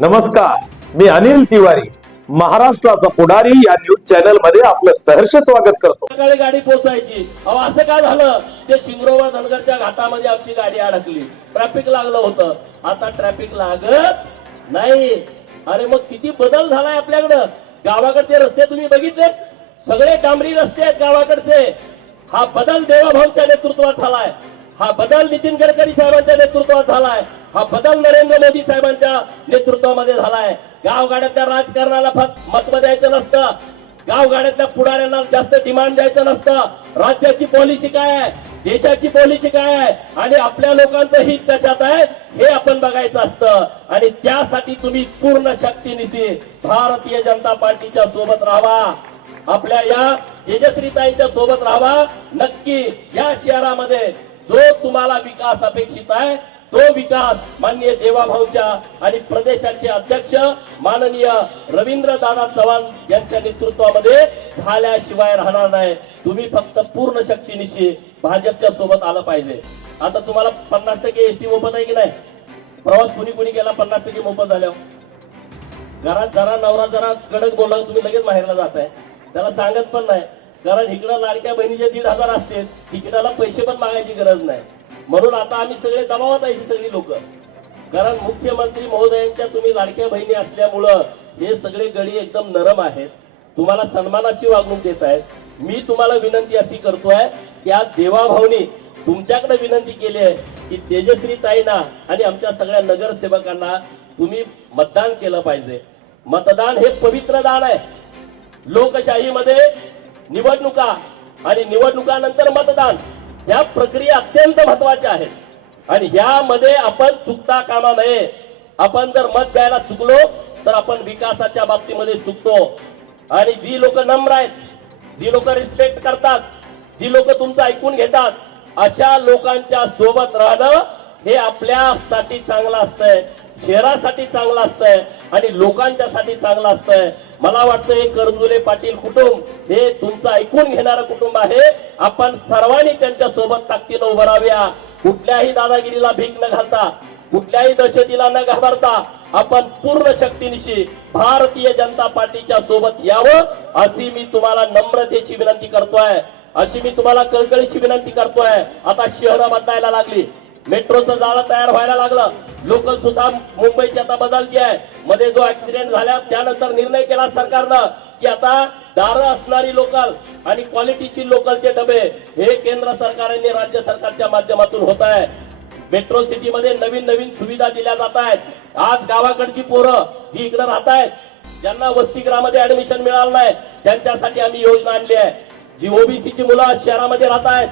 नमस्कार, मी अनिल तिवारी, महाराष्ट्राचा पुढारी या न्यूज चॅनल मध्ये आपलं सहर्ष स्वागत करतो. सकाळी गाडी पोहोचायची. अहो असं काय झालं, ते शिंगरोबा धनगरच्या घाटामध्ये आमची गाडी अडकली, ट्रॅफिक लागलं होतं. आता ट्रॅफिक लागत नाही. अरे मग किती बदल झालाय आपल्याकडं. गावाकडचे रस्ते तुम्ही बघितले, सगळे डांबरी रस्ते आहेत गावाकडचे. हा बदल देवाभाऊच्या नेतृत्वात झालाय. हा बदल नितीन गडकरी साहेबांच्या नेतृत्वात झालाय. हा बदल नरेंद्र मोदी साहेबांच्या नेतृत्वामध्ये झालाय. गावगाड्याच्या राजकारणाला मत द्यायचं नसतं. गावगाड्यातल्या पुढाऱ्यांना जास्त डिमांड द्यायचं नसतं. राज्याची पॉलिसी काय आहे, देशाची पॉलिसी काय आहे आणि आपल्या लोकांचं हित कशात आहे हे आपण बघायचं असतं. आणि त्यासाठी तुम्ही पूर्ण शक्तीनिशी भारतीय जनता पार्टीच्या सोबत राहावा. आपल्या या तेजश्रीताईंच्या सोबत राहावा. नक्की या शहरामध्ये जो तुम्हाला विकास अपेक्षित आहे तो विकास माननीय देवाभाऊच्या आणि प्रदेशाचे अध्यक्ष माननीय रवींद्र दादा चव्हाण यांच्या नेतृत्वामध्ये झाल्याशिवाय राहणार नाही. तुम्ही फक्त पूर्ण शक्तीनिशी भाजपच्या सोबत आलं पाहिजे. आता तुम्हाला 50% एसटी मोफत आहे की नाही. प्रवास कुणी कुणी केला 50% मोफत झाल्यावर. घरात जरा नवरा जरा कडक बोलला तुम्ही लगेच बाहेरला जाताय, त्याला सांगत पण नाही. कारण इकडं लाडक्या बहिणीचे 1,500 असते, तिकिटाला पैसे पण मागायची गरज नाही. म्हणून आता आम्ही सगळे दबावात आहे सगळी लोक. कारण मुख्यमंत्री महोदयांच्या तुम्ही लाडक्या बहिणी असल्यामुळं हे सगळे गडी एकदम नरम आहेत, तुम्हाला सन्मानाची वागणूक देत आहेत. मी तुम्हाला विनंती अशी करतोय की आज देवाभाऊनी तुमच्याकडे विनंती केली आहे की तेजश्री ताईंना आणि आमच्या सगळ्या नगरसेवकांना तुम्ही मतदान केलं पाहिजे. मतदान हे पवित्र दान आहे. लोकशाहीमध्ये निवडणुका आणि निवडणुकानंतर मतदान या प्रक्रिया अत्यंत महत्वाच्या आहेत आणि यामध्ये आपण चुकता कामा नये. आपण जर मत द्यायला चुकलो तर आपण विकासाच्या बाबतीमध्ये चुकतो. आणि जी लोक नम्र आहेत, जी लोक रिस्पेक्ट करतात, जी लोक तुमचं ऐकून घेतात, अशा लोकांच्या सोबत राहणं हे आपल्यासाठी चांगलं असतंय, शहरासाठी चांगलं असतंय आणि लोकांच्यासाठी चांगलं असतंय. मला वाटतं हे करंजुले पाटील कुटुंब हे तुमचं ऐकून घेणारं कुटुंब आहे. आपण सर्वांनी त्यांच्या सोबत ताकदीनं उभं राहाव्या. कुठल्याही दादागिरीला भीक न घालता, कुठल्याही दहशतीला न घाबरता आपण पूर्ण शक्तीनिशी भारतीय जनता पार्टीच्या सोबत यावं अशी मी तुम्हाला नम्रतेची विनंती करतोय, अशी मी तुम्हाला कळकळीची विनंती करतोय. आता शहरं बदलायला लागली, मेट्रोचं जाळं तयार व्हायला लागलं, लोकल सुद्धा मुंबईची आता बदलती आहे. मध्ये जो ऍक्सिडेंट झाला त्यानंतर निर्णय केला सरकारनं की आता दारं असणारी लोकल आणि क्वालिटीची लोकलचे डबे हे केंद्र सरकारने राज्य सरकारच्या माध्यमातून होत आहे. मेट्रो सिटी मध्ये नवीन नवीन सुविधा दिल्या जात आहेत. आज गावाकडची पोरं जी इकडे राहत आहेत, ज्यांना वसतिगृहामध्ये ऍडमिशन मिळालं नाही, त्यांच्यासाठी आम्ही योजना आणली आहे. जी ओबीसीची मुलं शहरामध्ये राहत आहेत,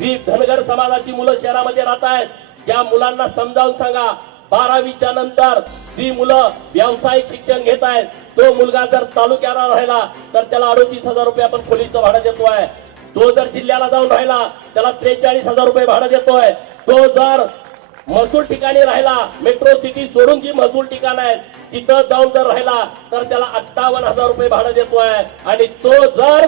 जी धनगर समाजाची मुलं शहरामध्ये राहत आहेत, त्या मुलांना समजावून सांगा 12वीच्या नंतर जी मुलं व्यावसायिक शिक्षण घेत आहेत, तो मुलगा जर तालुक्याला राहिला तर त्याला 38,000 रुपये आपण खोलीचं भाडं देतोय. तो जर जिल्ह्याला जाऊन राहिला त्याला 43,000 रुपये भाडं देतोय. तो जर महसूल ठिकाणी राहिला, मेट्रो सिटी सोडून जी महसूल ठिकाण आहेत तिथं जाऊन जर राहिला तर त्याला 58,000 रुपये भाडं देतोय. आणि तो जर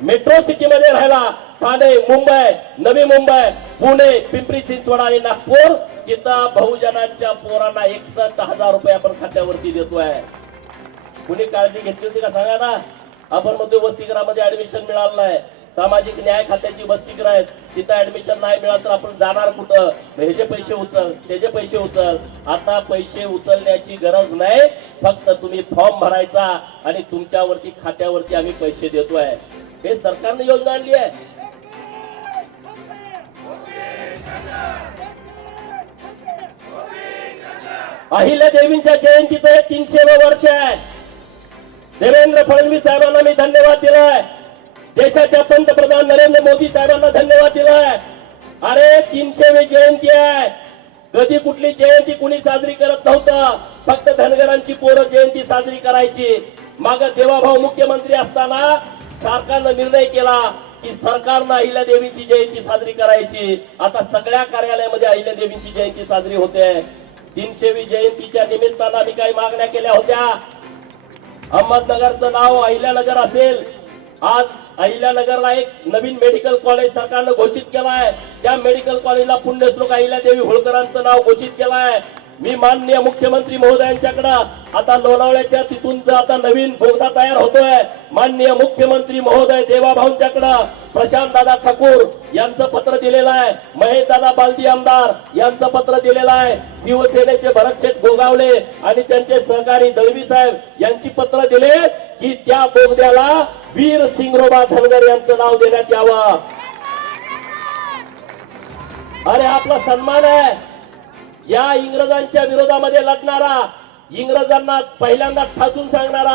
मेट्रो सिटी मध्ये राहिला, ठाणे, मुंबई, नवी मुंबई, पुणे, पिंपरी चिंचवड आणि नागपूर, तिथं बहुजनांच्या पोरांना 61,000 रुपये आपण खात्यावरती देतोय. कुणी काळजी घेतली होती का सांगा ना. आपण म्हणतो वसतिगृहामध्ये ऍडमिशन मिळालं नाही, सामाजिक न्याय खात्याची वसतिगृह आहेत, तिथं ऍडमिशन नाही मिळालं तर आपण जाणार कुठं. ह्याचे पैसे उचल, त्याचे पैसे उचल. आता पैसे उचलण्याची गरज नाही, फक्त तुम्ही फॉर्म भरायचा आणि तुमच्यावरती खात्यावरती आम्ही पैसे देतोय. हे सरकारने योजना आणली आहे. अहिल्या देवींच्या जयंतीचं हे 300वे वर्ष आहे. देवेंद्र फडणवीस साहेबांना मी धन्यवाद दिलाय. देशाच्या पंतप्रधान नरेंद्र मोदी साहेबांना धन्यवाद दिलाय. अरे 300वी जयंती आहे. कधी कुठली जयंती कुणी साजरी करत नव्हतं, फक्त धनगरांची पोरं जयंती साजरी करायची. माग देवाभाऊ मुख्यमंत्री असताना सरकारनं निर्णय केला की सरकारनं अहिल्या देवींची जयंती साजरी करायची. आता सगळ्या कार्यालयामध्ये अहिल्या देवींची जयंती साजरी होते. 300वी जयंतीच्या निमित्तानं आम्ही काही मागण्या केल्या होत्या. अहमदनगरचं नाव अहिल्यानगर असेल. आज अहिल्यानगरला एक नवीन मेडिकल कॉलेज सरकारनं घोषित केलं आहे. त्या मेडिकल कॉलेजला पुण्यश्लोक अहिल्यादेवी होळकरांचं नाव घोषित केलं आहे. मी माननीय मुख्यमंत्री महोदयांच्याकडं आता लोणावळ्याच्या तिथून जो आता नवीन बोगदा तयार होतोय, माननीय मुख्यमंत्री महोदय देवाभाऊंच्याकडं प्रशांत दादा ठाकूर यांचं पत्र दिलेलं आहे, महेश दादा बालदी आमदार यांचं पत्र दिलेलं आहे, शिवसेनेचे भरतशेठ गोगावले आणि त्यांचे सहकारी दळवी साहेब यांची पत्र दिले की त्या बोगद्याला वीर सिंगरोबा धनगर यांचं नाव देण्यात यावं. अरे आपला सन्मान आहे. या इंग्रजांच्या विरोधामध्ये लढणारा, इंग्रजांना पहिल्यांदा ठासून सांगणारा,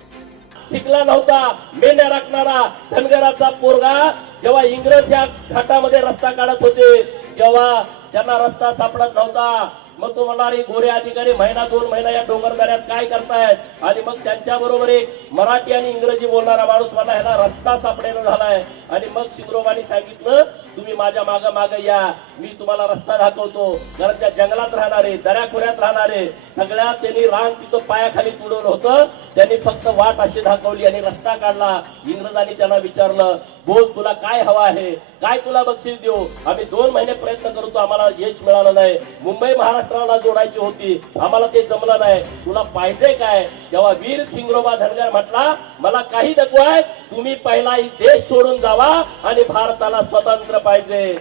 शिकला नव्हता, मेंढ्या राखणारा धनगराचा पोरगा जेव्हा इंग्रज या घाटामध्ये रस्ता काढत होते तेव्हा त्यांना रस्ता सापडत नव्हता. मग तो म्हणणार गोरे अधिकारी महिना 2 महिना या डोंगरदऱ्यात काय करतायत, आणि मग त्यांच्या बरोबर एक मराठी आणि इंग्रजी बोलणारा माणूस म्हणला ह्याला रस्ता सापडेना झालाय. आणि मग शिंगरोबांनी सांगितलं तुम्ही माझ्या माग माग या, मी तुम्हाला रस्ता दाखवतो. कारण त्या जंगलात राहणारे, दऱ्याखोऱ्यात राहणारे सगळ्यात त्यांनी रान तिथं पायाखाली तुडवलं होतं. त्यांनी फक्त वाट अशी दाखवली आणि रस्ता काढला. इंग्रजांनी त्यांना विचारलं बोल तुला काय हवा आहे, काय तुला बक्षीस देऊ. आम्ही 2 महिने प्रयत्न करतो, आम्हाला यश मिळालं नाही. मुंबई महाराष्ट्राला जोडायची होती, आम्हाला ते जमलं नाही. तुला पाहिजे काय. तेव्हा वीर सिंगरोबा धनगर म्हटला मला काही नको आहे, तुम्ही पहिला देश सोडून जावा आणि भारताला स्वतंत्र पाहिजे.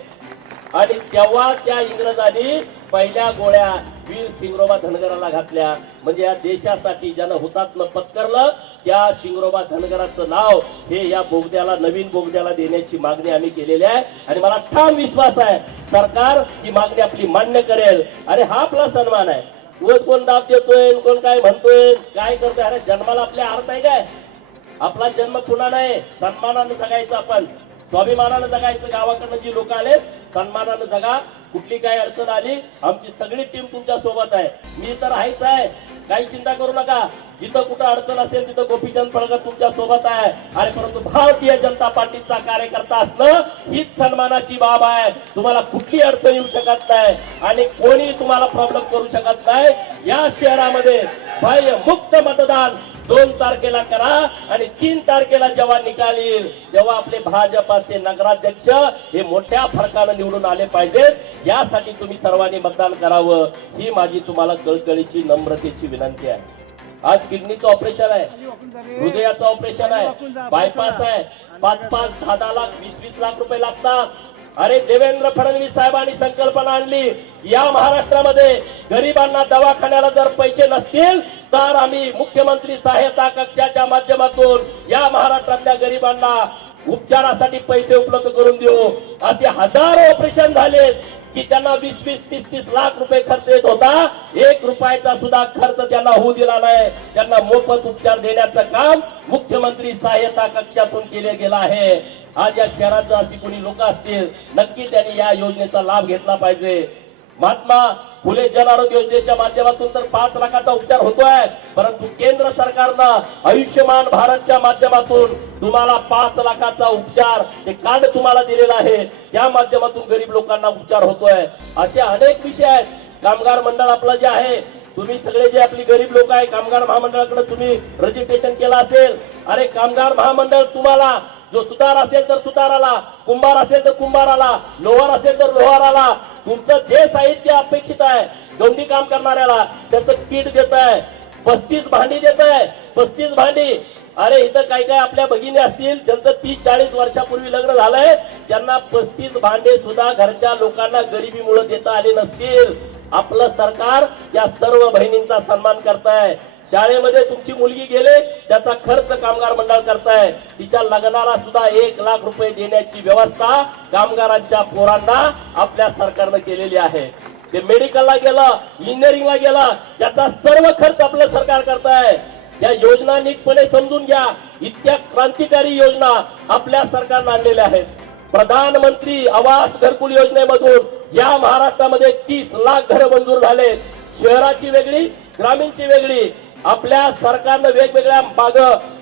आणि तेव्हा त्या इंग्रजांनी पहिल्या गोळ्या वीर सिंगरोबा धनगराला घातल्या. म्हणजे या देशासाठी ज्यानं हुतात्मा पत्करलं त्या सिंगरोबा धनगराचं नाव हे या बोगद्याला, नवीन बोगद्याला देण्याची मागणी आम्ही केलेली आहे. आणि मला ठाम विश्वास आहे सरकार ही मागणी आपली मान्य करेल. अरे हा आपला सन्मान आहे. रोज कोण दाब देतोय, कोण काय म्हणतोय, काय करतोय. अरे जन्माला आपल्या अर्थ आहे काय. आपला जन्म पुन्हा नाही. सन्मानानं जगायचं, आपण स्वाभिमानानं जगायचं. गावाकडनं जी लोक आले सन्मानानं जगा. कुठली काय अडचण आली आमची सगळी टीम तुमच्या सोबत आहे. मी तर आहेच आहे, काही चिंता करू नका. जिथं कुठं अडचण असेल तिथं गोपीचंद पळकर तुमच्या सोबत आहे. अरे परंतु भारतीय जनता पार्टीचा कार्यकर्ता असणं हीच सन्मानाची बाब आहे. तुम्हाला कुठली अडचण येऊ शकत नाही आणि कोणी तुम्हाला प्रॉब्लेम करू शकत नाही. या शहरामध्ये भयमुक्त मतदान 2 तारखेला करा आणि 3 तारखेला जेव्हा निकाल येईल तेव्हा आपले भाजपाचे नगराध्यक्ष हे मोठ्या फरकानं निवडून आले पाहिजेत. यासाठी तुम्ही सर्वांनी मतदान करावं ही माझी तुम्हाला कळकळीची नम्रतेची विनंती आहे. आज किडनीचं ऑपरेशन आहे, हृदयाचं ऑपरेशन आहे, बायपास आहे. 5-5, 10-10 लाख, 20-20 लाख रुपये लागतात. अरे देवेंद्र फडणवीस साहेबांनी संकल्पना आणली या महाराष्ट्रामध्ये गरिबांना दवाखान्याला जर पैसे नसतील तर आम्ही मुख्यमंत्री सहायता कक्षाच्या माध्यमातून या महाराष्ट्रातल्या गरिबांना उपचारासाठी पैसे उपलब्ध करून देऊ. असे हजारो ऑपरेशन झालेत की त्यांना 20-20, 30-30 लाख रुपये खर्च येत होता. 1 रुपयाचा सुद्धा खर्च त्यांना होऊ दिला नाही. त्यांना मोफत उपचार देण्याचं काम मुख्यमंत्री सहायता कक्षातून केले गेलं आहे. आज या शहराचं अशी कोणी लोक असतील नक्की त्यांनी या योजनेचा लाभ घेतला पाहिजे. महात्मा फुले जन आरोग्य योजनेच्या माध्यमातून तर 5 लाखाचा उपचार होतोय, परंतु केंद्र सरकारनं आयुष्यमान भारतच्या माध्यमातून तुम्हाला 5 लाखाचा उपचार ते कार्ड तुम्हाला दिलेलं आहे. त्या माध्यमातून गरीब लोकांना उपचार होतोय. असे अनेक विषय आहेत. कामगार मंडळ आपलं जे आहे, तुम्ही सगळे जे आपली गरीब लोक आहे कामगार महामंडळाकडे तुम्ही रजिस्ट्रेशन केलं असेल. अरे कामगार महामंडळ तुम्हाला जो सुतार असेल तर सुताराला, कुंभार असेल तर कुंभाराला, लोहार असेल तर लोहाराला तुमचं जे साहित्य अपेक्षित आहे गवंडी काम करणाऱ्याला त्याचं किट देत आहे. 35 भांडी देत आहे. 35 भांडी. अरे इथं काय आपल्या भगिनी असतील ज्यांचं 30-40 वर्षापूर्वी लग्न झालंय त्यांना 35 भांडे सुद्धा घरच्या लोकांना गरिबीमुळे देता आले नसतील. आपलं सरकार त्या सर्व बहिणींचा सन्मान करताय. शाळेमध्ये तुमची मुलगी गेले त्याचा खर्च कामगार मंडळ करताय. तिच्या लग्नाला सुद्धा 1 लाख रुपये देण्याची व्यवस्था कामगारांच्या पोरांना आपल्या सरकारनं केलेली आहे. ते मेडिकलला गेलं, इंजिनिअरिंगला गेलं त्याचा सर्व खर्च आपलं सरकार करताय. या योजना नीटपणे समजून घ्या. इतक्या क्रांतिकारी योजना आपल्या सरकारनं आणलेल्या आहेत. प्रधानमंत्री आवास घरकुल योजनेमधून या महाराष्ट्रामध्ये 30 लाख घरं मंजूर झाले. शहराची वेगळी, ग्रामीणची वेगळी. आपल्या सरकारनं वेगवेगळ्या माग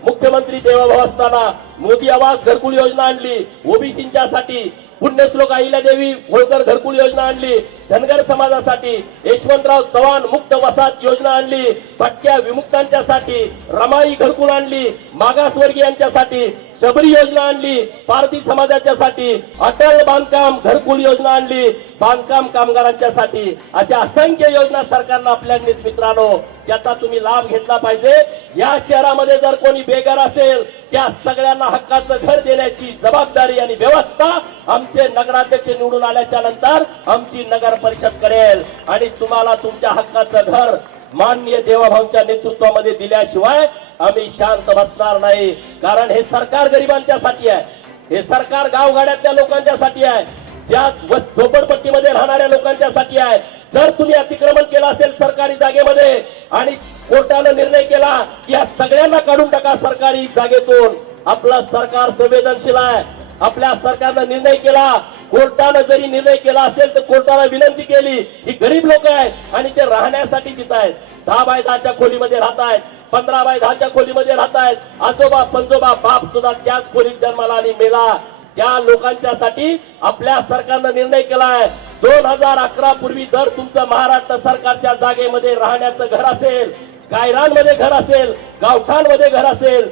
मुख्यमंत्री देवाभाऊ असताना मोदी आवास घरकुल योजना आणली. ओबीसींच्या साठी पुण्यश्लोक अहिल्यादेवी होळकर घरकुल योजना आणली. धनगर समाजासाठी यशवंतराव चव्हाण मुक्त वसाहत योजना आणली, भटक्या विमुक्तांच्यासाठी रमाई घरकुल आणली, मागासवर्गीयांच्यासाठी शबरी योजना आणली, पारधी समाजाच्यासाठी अटल बांधकाम घरकुल योजना आणली, बांधकाम कामगारांच्यासाठी अशा असंख्य योजना सरकारनं आपल्या मित्रांनो त्याचा तुम्ही लाभ घेतला पाहिजे. या शहरामध्ये जर कोणी बेघर असेल त्या सगळ्यांना हक्काचं घर देण्याची जबाबदारी आणि व्यवस्था आमचे नगराध्यक्ष निवडून आल्याच्या नंतर आमची नगर परिषद करेल आणि तुम्हाला तुमच्या हक्काचं घर माननीय देवाभाऊंच्या नेतृत्वामध्ये दिल्याशिवाय आम्ही शांत बसणार नाही. कारण हे सरकार गरिबांच्यासाठी आहे, हे सरकार गावगाड्यातल्या लोकांच्यासाठी आहे, ज्या झोपडपट्टीमध्ये राहणाऱ्या लोकांच्यासाठी आहे. जर तुम्ही अतिक्रमण केलं असेल सरकारी जागेमध्ये आणि कोर्टाने निर्णय केला की या सगळ्यांना काढून टाका सरकारी जागेतून, आपलं सरकार संवेदनशील आहे. आपल्या सरकारनं निर्णय केला, कोर्टानं जरी निर्णय केला असेल तर कोर्टाला विनंती केली. ही गरीब लोक आहेत आणि ते राहण्यासाठी जिथं आहेत, 10 बाय 10च्या खोलीमध्ये राहत आहेत, 15 बाय 10च्या खोलीमध्ये राहत आहेत. आजोबा पंजोबा बाप सुद्धा त्याच खोलीत जन्माला आणि मेला. त्या लोकांच्यासाठी आपल्या सरकारनं निर्णय केलाय 2011 पूर्वी जर तुमचं महाराष्ट्र सरकारच्या जागेमध्ये राहण्याचं घर असेल, गायरांमध्ये घर असेल, गावठाणमध्ये घर असेल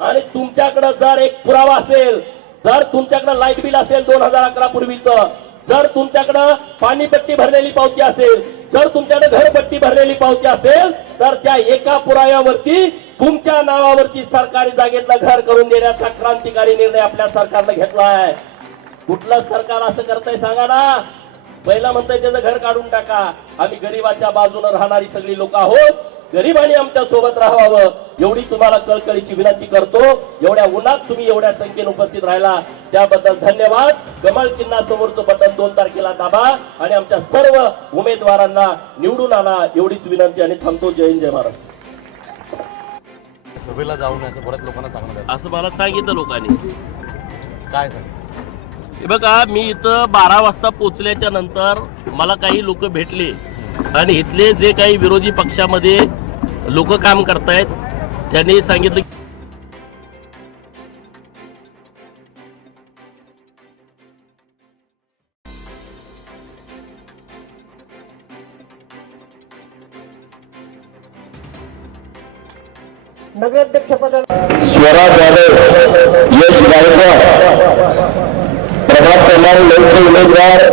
आणि तुमच्याकडे जर एक पुरावा असेल, जर तुमच्याकडे लाईट बिल असेल 2011 पूर्वीचं, जर तुमच्याकडे पाणीपट्टी भरलेली पावती असेल, जर तुमच्याकडे घरपट्टी भरलेली पावती असेल तर त्या एका पुराव्यावरती तुमच्या नावावरती सरकारी जागेतलं घर करून देण्याचा क्रांतिकारी निर्णय आपल्या सरकारनं घेतला आहे. कुठलं सरकार असं करतंय सांगा ना. पहिला म्हणतंय त्याचं घर काढून टाका. आम्ही गरीबाच्या बाजूने राहणारी सगळी लोक आहोत, गरिबांनी आमच्या सोबत राहावं एवढी तुम्हाला कळकळीची विनंती करतो. एवढ्या उन्हात तुम्ही एवढ्या संख्येने उपस्थित राहिला त्याबद्दल धन्यवाद. कमळ चिन्हासमोरचं बटन 2 तारखेला दाबा आणि आमच्या सर्व उमेदवारांना निवडून आणा एवढीच विनंती आणि थांबतो. जय हिंद जय महाराष्ट्र. सभेला जाऊन असं बऱ्याच लोकांना सांगण्यात असं मला सांगितलं लोकांनी. काय सांगितलं? हे बघा, मी इथं 12 वाजता पोहोचल्याच्या नंतर मला काही लोक भेटले आणि इथले जे काही विरोधी पक्षामध्ये लोक काम करतायत त्यांनी सांगितलं नगराध्यक्षपदाला स्वराज यादव, यश गायकवाड, प्रभाग क्रमांक 9चे उमेदवार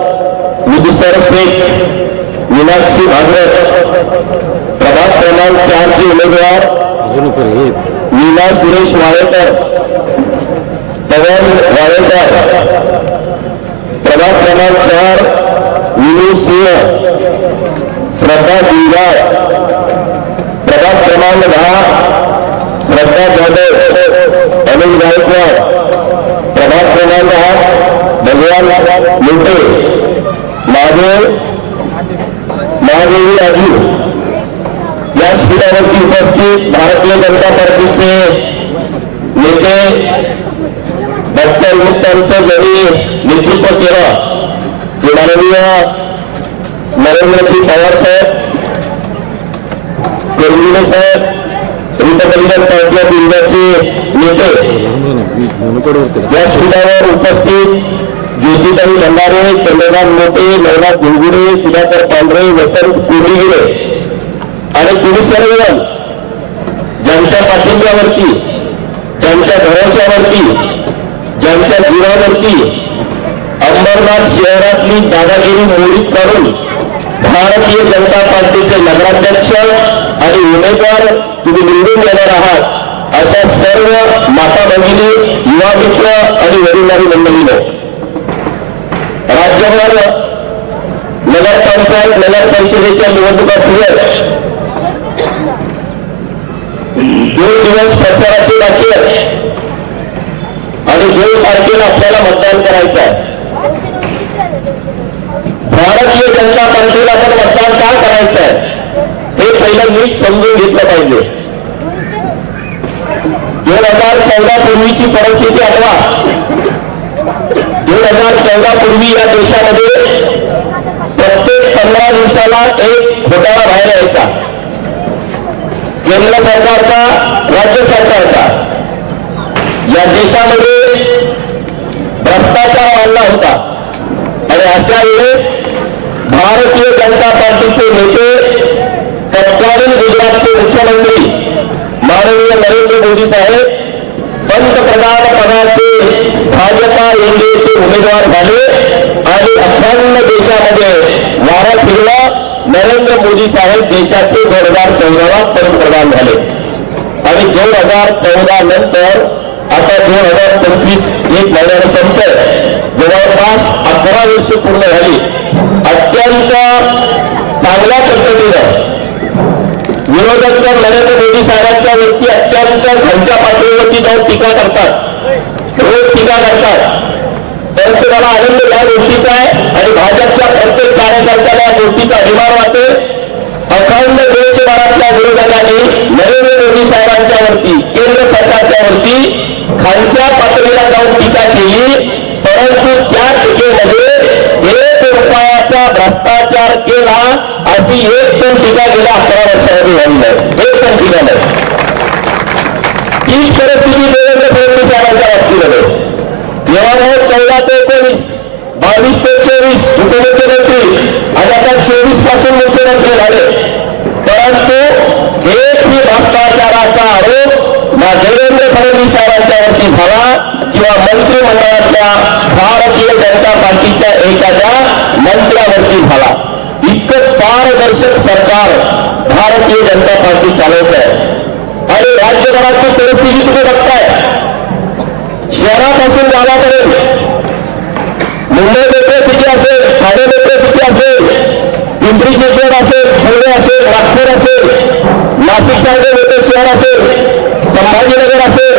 विदुसर शेख, मीनाक्षी भागवत, प्रभाग क्रमांक 4चे उमेदवार मीना सुरेश वाळेकर, पवन वाळेकर, प्रभाग क्रमांक 4 विनू सिंह, श्रद्धा गुंजाळ, प्रभाग क्रमांक 10 श्रद्धा जाधव, अनिल गायकवाड, प्रभाग क्रमांक 8 भगवान मुंडे, महादेवी राजू. या शिबिरावरती उपस्थित भारतीय जनता पार्टीचे नेते भटक्या विमुक्तांचं ज्यांनी नेतृत्व केलं ते माननीय नरेंद्रजी पवार साहेब, कर्मिले साहेब, रिपब्लिकन पार्टी ऑफ इंडियाचे नेते. या शिबिरावर उपस्थित ज्योतिताई भंडारे, चंद्रकांत मोटे, नवनाथ गुळगुडे, सुधाकर पांढरे, वसंत कोंडिगिरे आणि तुम्ही सर्वजण ज्यांच्या पाठिंब्यावरती, ज्यांच्या भरोश्यावरती, ज्यांच्या जीवावरती अंबरनाथ शहरातली दादागिरी मोडीत काढून भारतीय जनता पार्टीचे नगराध्यक्ष आणि उमेदवार तुम्ही निवडून येणार आहात अशा सर्व माता भगिनी, युवा मित्र आणि वडीलधारी मंडळीने राज्यभर नगरपंचायत, नगर परिषदेच्या निवडणुका सुरू आहेत. 2 दिवस प्रचाराचे बाकी आहेत आणि 2 तारखेला आपल्याला मतदान करायचं आहे. भारतीय जनता पार्टीला आपण मतदान का करायचं आहे हे पहिलं नीट समजून घेतलं पाहिजे. 2014 पूर्वीची परिस्थिती आठवा. 2014 पूर्वी या देशामध्ये प्रत्येक 15 दिवसाला एक घोटाळा बाहेर यायचा, केंद्र सरकारचा, राज्य सरकारचा. या देशामध्ये भ्रष्टाचार वाढला होता आणि अशा वेळेस जनता पार्टीचे नेते, तत्कालीन गुजरातचे मुख्यमंत्री माननीय नरेंद्र मोदी साहेब पंतप्रधान पदाचे भाजपा एनडीएचे उमेदवार झाले आणि अखंड देशामध्ये वारा फिरला. नरेंद्र मोदी साहेब देशाचे 2014 पंतप्रधान झाले आणि 2014 नंतर आता 2025 एक महिन्याने संपतोय. जवळपास 11 वर्ष पूर्ण झाली. अत्यंत चांगल्या पद्धतीनं विरोधक तर नरेंद्र मोदी साहेबांच्या वरती अत्यंत खालच्या पातळीवरती जाऊन टीका करतात, रोज टीका करतात. परंतु मला आनंद या गोष्टीचा आहे आणि भाजपच्या प्रत्येक कार्यकर्त्याला या गोष्टीचा अभिमान वाटेल. अखंड देशभरातल्या विरोधकांनी नरेंद्र मोदी साहेबांच्या वरती, केंद्र सरकारच्या वरती खालच्या पातळीला जाऊन टीका केली, परंतु त्या टीकेमध्ये 1 रुपयाचा भ्रष्टाचार केला अशी एक पण टीका गेल्या 11 वर्षामध्ये झाली नाही. एक पण टीका नाही. तीच परिस्थिती देवेंद्र फडणवीस साहेबांच्या बाबतीमध्ये. जेव्हा 14 ते 19, 22 ते 24 उपमुख्यमंत्री आणि आता 24 पासून मुख्यमंत्री झाले, परंतु एकही भ्रष्टाचाराचा आरोप ना देवेंद्र फडणवीस साहेबांच्या वरती झाला किंवा मंत्रिमंडळाच्या भारतीय जनता पार्टीच्या एखाद्या मंत्र्यावरती झाला. इतकं पारदर्शक सरकार भारतीय जनता पार्टी चालवत आहे. आणि राज्यभराची परिस्थिती तुम्ही बघताय. शहरापासून गावापर्यंत, मुंबई मेट्रो सिटी असेल, ठाणे मेट्रो सिटी असेल, पिंपरी चिंचवड असेल, पुणे असेल, नागपूर असेल, नाशिक सारखे मोठे शहर असेल, संभाजीनगर असेल,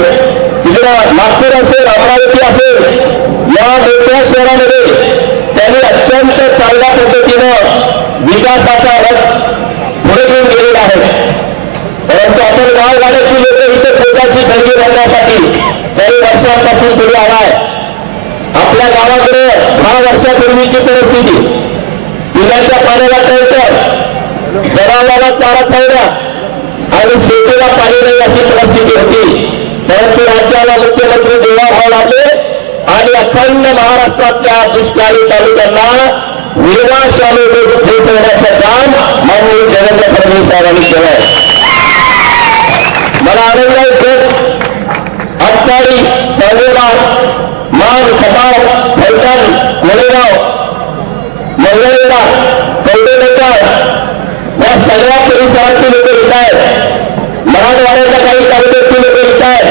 तिकडं नागपूर असेल, अमरावती असेल, या मोठ्या शहरामध्ये त्यांनी अत्यंत चांगल्या पद्धतीनं विकासाचा रथ पुढे घेऊन गेलेला आहे. परंतु आपण गावगाड्याची लोक इथे पोटाची खळगी भरण्यासाठी काही वर्षांपासून पुढे आलाय. आपल्या गावाकडे 10 वर्षापूर्वीची परिस्थिती, पिण्याच्या पाण्याला टँकर, जनावरांना चारा छावण्या आणि शेतीला पाणी नाही अशी परिस्थिती होती. परंतु राज्याला मुख्यमंत्री देवाभाऊ लागले आणि अखंड महाराष्ट्रातल्या दुष्काळी तालुक्यांना हिरवा शालू देण्याचं काम माननीय देवेंद्र फडणवीस साहेबांनी केलंय. मला आनंद आहे. अट्टाडी, सांगोला, मान, खटाव, फलटण, कोळेगाव, मंगळवेढा, कवडेनगर या सगळ्या परिसराची लोक येत आहेत. मराठवाड्याच्या काही तालुक्याची लोक येत आहेत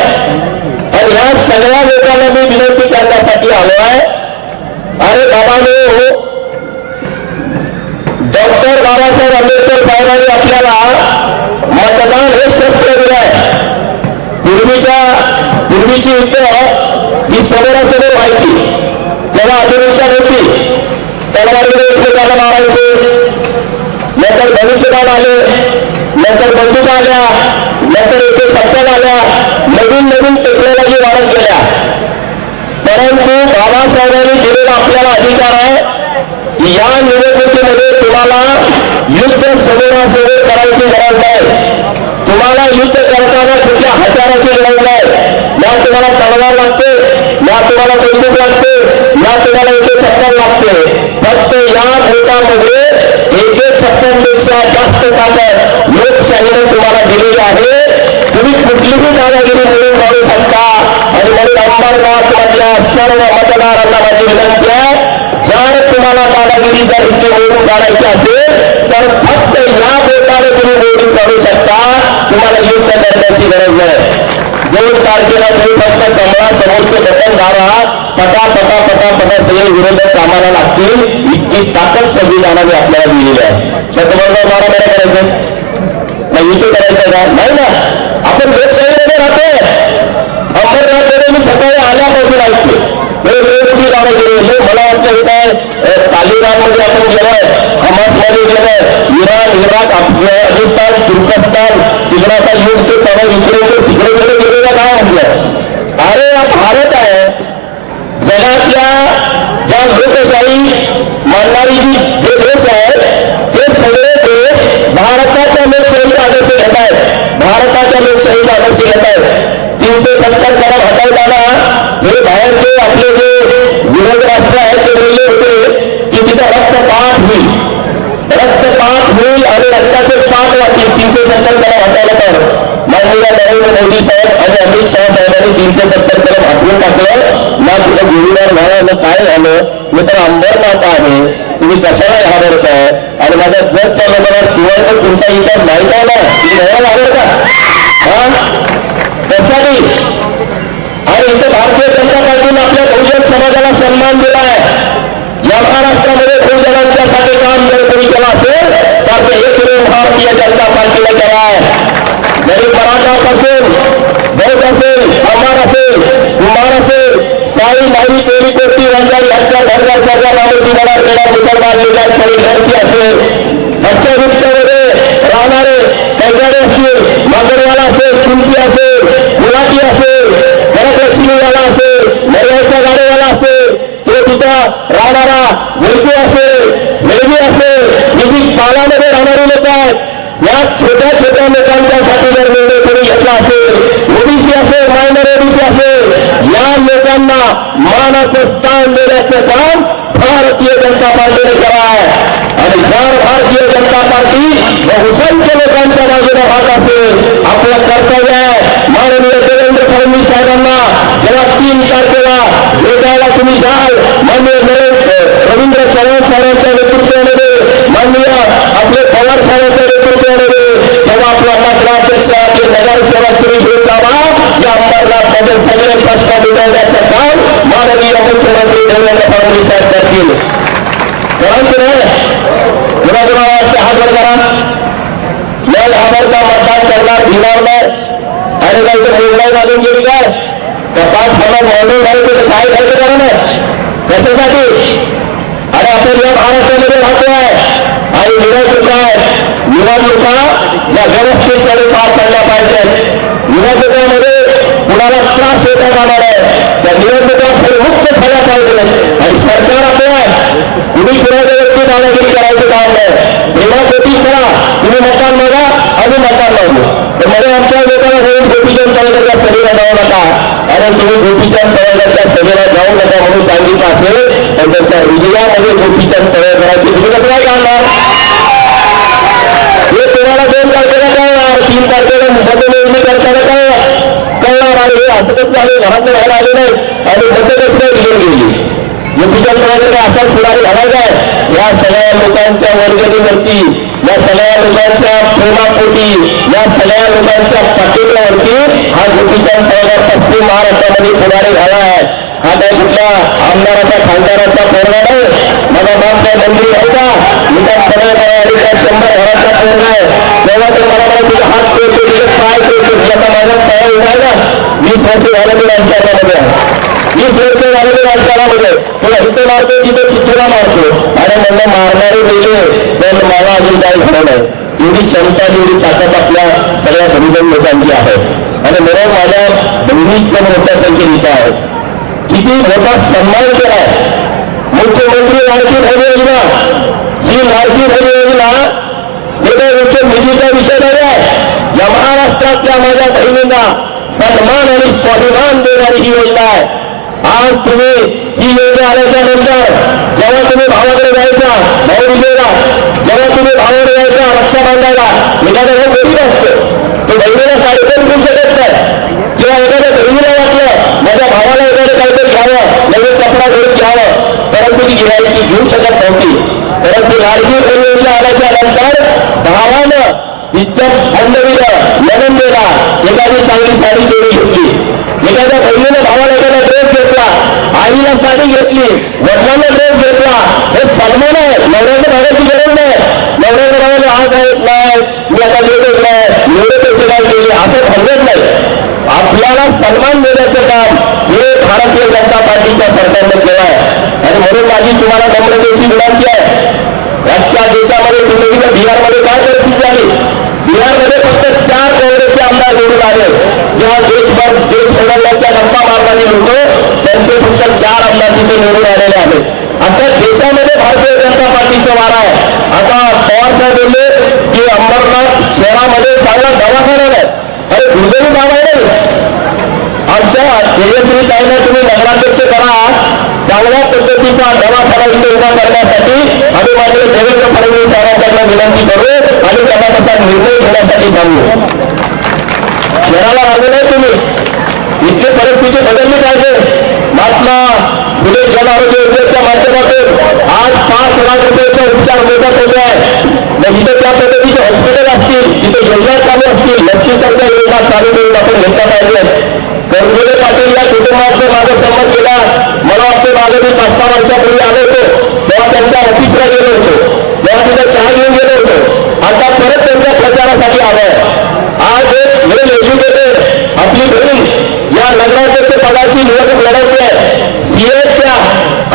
आणि ह्या सगळ्या लोकांना मी विनंती करण्यासाठी आलो आहे. अरे बाबांनो, डॉक्टर बाबासाहेब आंबेडकर साहेबांनी आपल्याला मतदान हे शस्त्र दिलं आहे. पूर्वीची युद्ध ही समोरासमोर व्हायची. जेव्हा आधुनिकता नव्हती, तलवारीने एकमेकाला मारायचे, नंतर धनुष्यबाण आले, नंतर बंदुका आल्या, नंतर इथे चप्पल आल्या, नवीन नवीन टेक्नॉलॉजी वाढत गेल्या. परंतु बाबासाहेबांनी दिलेला आपल्याला अधिकार आहे की या निवडणुकीमध्ये तुम्हाला युद्ध समोरासमोर करायची गरज नाही. तुम्हाला युद्ध करताना कुठल्या हत्याराची गरज नाही. ना तुम्हाला तलवार लागते, ना तुम्हाला बंदूक लागते, ना तुम्हाला इथे चप्पल लागते. फक्त या भोटामध्ये 156पेक्षा जास्त ताकद लोकशाहीने तुम्हाला दिलेली आहे. तुम्ही कुठलीही दादागिरी मिळून काढू शकता. आणि म्हणून अंबरनाथ मधल्या सर्व मतदारांना माझी विनंती आहे, जर तुम्हाला दादागिरी जर इथे निवडून काढायची असेल तर फक्त या बोटाने तुम्ही निवडून काढू शकता. तुम्हाला युद्ध करण्याची गरज नाही. 2 तारखेला तुम्ही फक्त कमळा समोरचे बटन दाबा, पटा पटा पटा पटा सगळे विरोधक कामाला लागतील. इतकी ताकद संविधानाने आपल्याला दिलेली आहे. तर तुम्हाला मारामाऱ्या करायचं नाही, युद्ध करायचं का नाही ना. आपण लोकशाहीमध्ये राहतोय. अंबरनाथमध्ये मी सकाळी आल्यापासून ऐकते वेगवेगळी गावं गेले. मला वाटलं हे काय तालिबानमध्ये आपण गेलोय, हमासमध्ये गेलोय, इराण, इराक, अफगाणिस्तान, तुर्कस्तान, तिकडे आता युद्ध चालू, इकडे तिकडे गेलेलं काय म्हटलं. अरे हा भारत आहे. जगातल्या ज्या लोकशाही मानणारी जे देश आहेत ते सगळे देश भारताच्या लोकशाहीचा आदर्श घेत आहेत. भारताच्या लोकशाहीचा आदर्श घेत आहेत. 370 कलम हटवताना हे बाहेरचे आपले जे विरोधी राष्ट्र आहेत ते बोलले होते की तिथं रक्तपात होईल. होईल आणि रक्ताचे पाक वाटतील 370 कलम हटायला. तर माननीय नरेंद्र मोदी साहेब आणि अमित शहा साहेबांनी 370 कलम हटवून टाकलं ना. कुठं गोळीबार झाला ना काय झालं. मित्र अंबरनाथ आहे, तुम्ही कशाला घाबरताय. आणि माझ्या जगच्या लोकांना तुम्हाला तर तुमचा इतिहास माहित आहे ना, तुम्ही घ्यायला घाबरता त्यासाठी. आणि इथं भारतीय जनता पार्टीने आपल्या बहुजन समाजाला सन्मान दिला आहे. या महाराष्ट्रामध्ये बहुजनांच्यासाठी काम जर कोणी केलं असेल तर ते एकमेव भारतीय जनता पार्टीने केला आहे. गरीब मराठापासून बौद्ध असेल, चांभार असेल, कुंभार असेल, साई माई तेली कोटी वंजारी यांच्या घरदार सरकार नावाची मराठ केला मुसलमान लिगात पडी घरची असेल, मध्ययुक्तमध्ये राहणारे कैद्यारे असतील, मागरवाला असेल, तुमची असेल, गुलाटी असेल, गरजलक्ष्मीवाला असेल, मर्याचा गाडीवाला असेल, तो तिथं राहणारा मुलगी असेल, मेहमी असेल, ही जी पालामध्ये राहणारी लोक आहेत, या छोट्या छोट्या लोकांच्यासाठी जर निर्णय कोणी घेतला असेल, ओबीसी असेल, मायनर ओबीसी असेल, या लोकांना मानाचं स्थान देण्याचं काम भारतीय जनता पार्टीने केलं आहे. आणि जर भारतीय जनता पार्टी बहुसंख्य लोकांच्या बाजूने राहत असेल, आपलं कर्तव्य आहे. माननीय देवेंद्र फडणवीस साहेबांना जेव्हा 3 तारखेला भेटायला तुम्ही जाल, माननीय रवींद्र चव्हाण साहेबांच्या नेतृत्वामध्ये, माननीय आपले पवार साहेबांच्या नेतृत्वामध्ये, तेव्हा आपल्या मतदारापेक्षा आपले नगरसेवक तुम्ही घेऊन जावा. या अंबरनाथमध्ये सगळे प्रश्न मिटवण्याचं काम माननीय मुख्यमंत्री देवेंद्र फडणवीस साहेब करतील. परंतु कुणाकुणाला हात वर करा, न घाबरता मतदान करणार, भिणार नाही. आणि काही तर निर्णय लागून गेली काय त्या 5 हजार मॉडेल झाले तर काय घ्यायचं कारण आहे कशासाठी. आणि आपण या महाराष्ट्रामध्ये राहतो आहे आणि निवडणुका या व्यवस्थितपणे पार पडल्या पाहिजेत. निवडणुकामध्ये कुणाला त्रास होता कामा नये, त्या निवडणुका फलमुक्त झाल्या पाहिजेत. आणि सरकार आपल्या कुणी कुणाच्या व्यक्ती दादागिरी करायचं काम नाही. प्रेमापोटी करा, तुम्ही मतदान मागा आणि मतदान मागू. तर मध्ये आमच्या लोकांना होऊन गोपीचंद तळेकरच्या सभेला जाऊ नका, कारण तुम्ही गोपीचंद तळेकरच्या सभेला जाऊ नका म्हणून सांगितलं असेल तर त्यांच्या हृदयामध्ये गोपीचंद तळेकरांची तुम्ही कसं काय काढणार. हे तुम्हाला 2 तारखेला कळणार, 3 तारखेला मतमोजणी करताना कळणार. आणि हे असं कसं झालं, घरातलं बाहेर आले नाही आणि मत कसं काय घेऊन गेली. गोपीचंद तळेकर असाच पुढारी घालायचा आहे. या सगळ्या लोकांच्या वर्गणीवरती, या सगळ्या लोकांच्या प्रेमापोटी, या सगळ्या लोकांच्या पाठिंब्यावरती हा गोपीचंद तळेकर पश्चिम महाराष्ट्रामध्ये पुढारी झाला आहे. हा काय कुठल्या आमदाराच्या खासदाराचा पोरगा नाही. माझा बाप काय मंत्री होता, मी त्या तळेकर आणि त्या 100 घराचा पोरगा आहे. तेव्हा तर मला तुझा हात करतो, तुझे पाय करतो, आता माझा पाय उभा आहे ना. 20 वर्ष झालं मी राजकारणामध्ये आहे, 20 वर्ष झालं मी राजकारणामध्ये. तुला इथे मारतो तिथे तिथूला मारतो. आणि म्हणलं मारणारे गेले पण मला अजून काही खरं नाही. एवढी क्षमता एवढी ताकद आपल्या सगळ्या बहुजन लोकांची आहे. आणि म्हणून माझ्या बहिणीतल्या मोठ्या संख्येत इथं आहेत. किती मोठा सन्मान केलाय. मुख्यमंत्री लाडकी बहीण योजना, ही लाडकी बहीण योजना हे मुख्य निधीचा विषय नाही आहे. या महाराष्ट्रातल्या माझ्या बहिणींना सन्मान आणि स्वाभिमान देणारी ही योजना आहे. आज तुम्ही ही योजना आल्याच्या नंतर जेव्हा तुम्ही भावाकडे जायचा भाऊ विजयला, जेव्हा तुम्ही भावाकडे जायचा रक्षा बांधायला, एखादा भाऊ गरीब असतो, तो बहिणीला साडी पण घेऊ शकत नाही. किंवा एखाद्या बहिणीला वाटलं माझ्या भावाला एखादं काहीतरी घ्यावं, नवीन कपडा घेऊन घ्यावं, परंतु ती घेऊ शकत नव्हती. परंतु लाडकी बहीण योजना आल्याच्या नंतर भावानं तिथं बंधवीनं लग्न दिला, एखादी चांगली साडी चोरी घेतली, एखाद्या बहिणीने भावाला एखादा ड्रेस घेतला, आईला साडी घेतली, वडिलांना ड्रेस घेतला, हे सन्मान आहे. नवऱ्याच्या भावाची गरज नाही. नवऱ्याच्या भावाला आज नाही, मी आता लेटच नाही, एवढे पैसे काय केले असं भांडत नाही. आपल्याला सन्मान देण्याचं काम हे भारतीय जनता पार्टीच्या सरकारने केलं आहे. आणि म्हणून माझी तुम्हाला नम्रतेची विनंती आहे. आजच्या देशामध्ये तुम्ही बिहारमध्ये काय परिस्थिती झाली. बिहारमध्ये फक्त 4 काँग्रेसचे आमदार निवडून आले. जेव्हा देशभर देश बदलण्याच्या गप्पा मारणारी लोक त्यांचे फक्त 4 आमदार तिथे निवडून आलेले आहेत. अख्या देशामध्ये भारतीय जनता पार्टीचं वारा आहे. आता पवार साहेब बोलले की अंबरनाथ शहरामध्ये चांगला दवाखाना नाही. अरे गुरुजनी काम आहे नाही. आमच्या तेजस्वी ताईंना तुम्ही नगराध्यक्ष करा. चांगल्या पद्धतीचा दवाखाना इथे उभा करण्यासाठी आम्ही माननीय देवेंद्र फडणवीस साहेबांच्याकडे विनंती करू आणि त्यांना तसा निर्णय घेण्यासाठी सांगू. शहराला लागू नाही तुम्ही, इथली परिस्थिती बदलली पाहिजे. महात्मा फुले जन आरोग्य योजनेच्या माध्यमातून आज 5 लाख रुपयाचा उपचार मोफत होते आहे. मग इथे त्या पद्धतीचे हॉस्पिटल असतील, तिथे योजना चालू असतील, नक्कीच त्या योजना चालू करून आपण घेतल्या पाहिजे. कर्मवीर पाटील या कुटुंबाचं माझं संमत केला. मला वाटतं मागे मी 5-6 वर्षापूर्वी आलो होतो, तेव्हा त्यांच्या ऑफिसला गेलो होतो, तेव्हा तिथे चहा घेऊन गेलो होतो. आता परत त्यांच्या प्रचारासाठी आलोय. आज एक वेल एज्युकेटेड आपली बहीण या नगराध्यक्ष पदाची निवडणूक लढवते आहे, सीए त्या,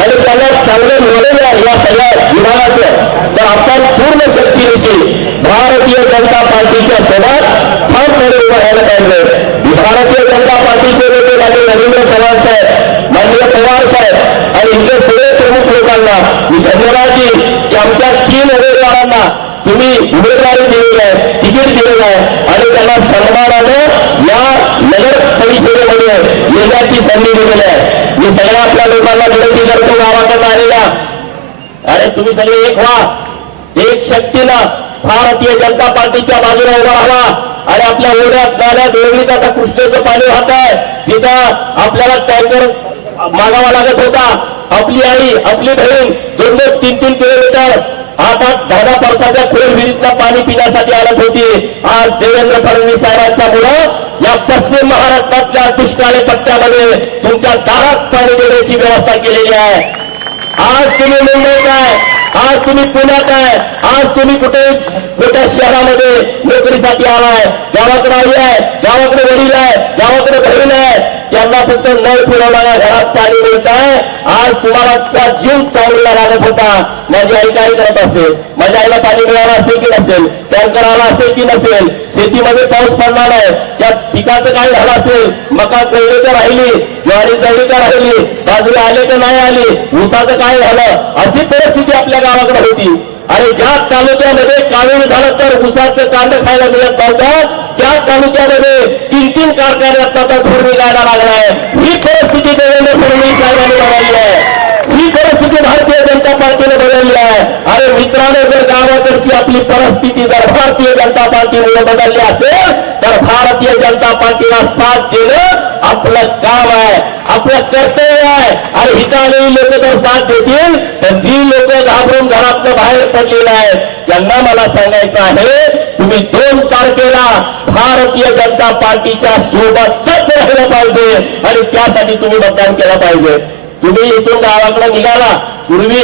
आणि त्यांना चांगलं नॉलेज आहे या सगळ्या विभागाचं. तर आपण पूर्ण शक्तीनिशी भारतीय जनता पार्टीच्या सोबत ठामपणे उभं राहायला पाहिजे. भारतीय जनता पार्टीचे नेते माननीय रवींद्र चव्हाण साहेब, माननीय पवार साहेब आणि इथले सगळे प्रमुख लोकांना मी धन्यवाद देईन की आमच्या 3 उमेदवारांना तुम्ही उमेदवारी दिलेली आहे, तिकीट दिलेलं आहे आणि त्यांना सन्मानानं या नगर परिषदेमध्ये येण्याची संधी दिलेली आहे. मी सगळ्या आपल्या लोकांना विनंती करतो, गावाकडनं आलेल्या, अरे तुम्ही सगळे एक व्हा, एक शक्तीनं भारतीय जनता पार्टीच्या बाजूला उभा राहा. आणि आपल्या ओढ्यात नाल्यात वेगळीच आता कृष्णेचं पाणी वाहत आहे, जिथं आपल्याला टँकर मागावा लागत होता. आपली आई, आपली बहीण 2-3 किलोमीटर 8-10 परसाच्या खोल विहिरीतनं पाणी पिण्यासाठी आणत होती. आज देवेंद्र फडणवीस साहेबांच्या मुळे या पश्चिम महाराष्ट्रातल्या दुष्काळी पट्ट्यामध्ये तुमच्या दारात पाणी देण्याची व्यवस्था केलेली आहे. आज तुम्ही मुंबईत आहे, आज तुम्ही पुण्यात आहे, आज तुम्ही कुठे मोठ्या शहरामध्ये नोकरीसाठी आलाय, गावाकडे आई आहे, गावाकडे वडील आहे, गावाकडे बहीण आहे, त्यांना फक्त नळ फिरवणाऱ्या घरात पाणी मिळत आहे. आज तुम्हाला त्या जीव तावडीला लागत होता. माझी आई काय करत असेल, माझ्या आईला पाणी मिळालं असेल की नसेल, टँकर आला असेल की नसेल, शेतीमध्ये पाऊस पडला नाही, त्या पिकाचं काय झालं असेल, मका चढली का राहिली, ज्वारी चढली का राहिली, बाजरी आले का नाही आली, ऊसाचं काय झालं, अशी परिस्थिती आपल्या गावाकडे होती. आणि ज्या तालुक्यामध्ये काढून झालं तर ऊसाचं कांड खायला मिळत नव्हतं, त्या तालुक्यामध्ये 3 कारखान्यात आता धूर निघायला लागलाय. ही परिस्थिती देवेंद्र फडणवीस साहेबांनी बदलली आहे. ही परिस्थिती भारतीय जनता पार्टीने बदलली आहे. अरे मित्रांनो, जर गावाकडची आपली परिस्थिती जर भारतीय जनता पार्टीमुळे बदलली असेल तर भारतीय जनता पार्टीला साथ देणं आपलं काम आहे, आपलं कर्तव्य आहे. आणि हिताने लोक तर साथ देतील, पण जी लोक घाबरून घरातनं बाहेर पडलेली आहेत त्यांना मला सांगायचं आहे, तुम्ही 2 तारखेला भारतीय जनता पार्टीच्या सोबतच राहिलं पाहिजे आणि त्यासाठी तुम्ही मतदान केलं पाहिजे. तुम्ही इथून गावाकडे निघाला, पूर्वी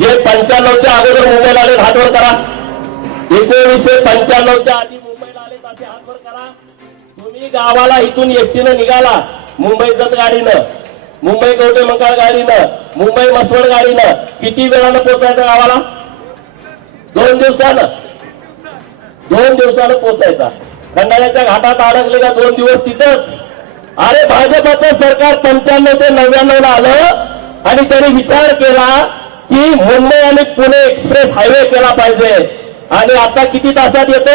जे 95च्या अगोदर मुंबईला आले हात वर करा, 1995च्या आधी मुंबईला आले तसे हात वर करा. तुम्ही गावाला इथून एसटीनं निघाला, मुंबई जत गाडीनं, मुंबई कवठे मंकाळ गाडीनं, मुंबई मसवड गाडीनं, किती वेळानं पोहोचायचं गावाला? 2 दिवसानं. 2 दिवसानं पोहोचायचा. खंडाळ्याच्या घाटात अडकले का 2 दिवस तिथंच. अरे भाजपचं सरकार 95 ते 99 आलं आणि त्यांनी विचार केला की मुंबई आणि पुणे एक्सप्रेस हायवे केला पाहिजे. आणि आता किती तासात येतो?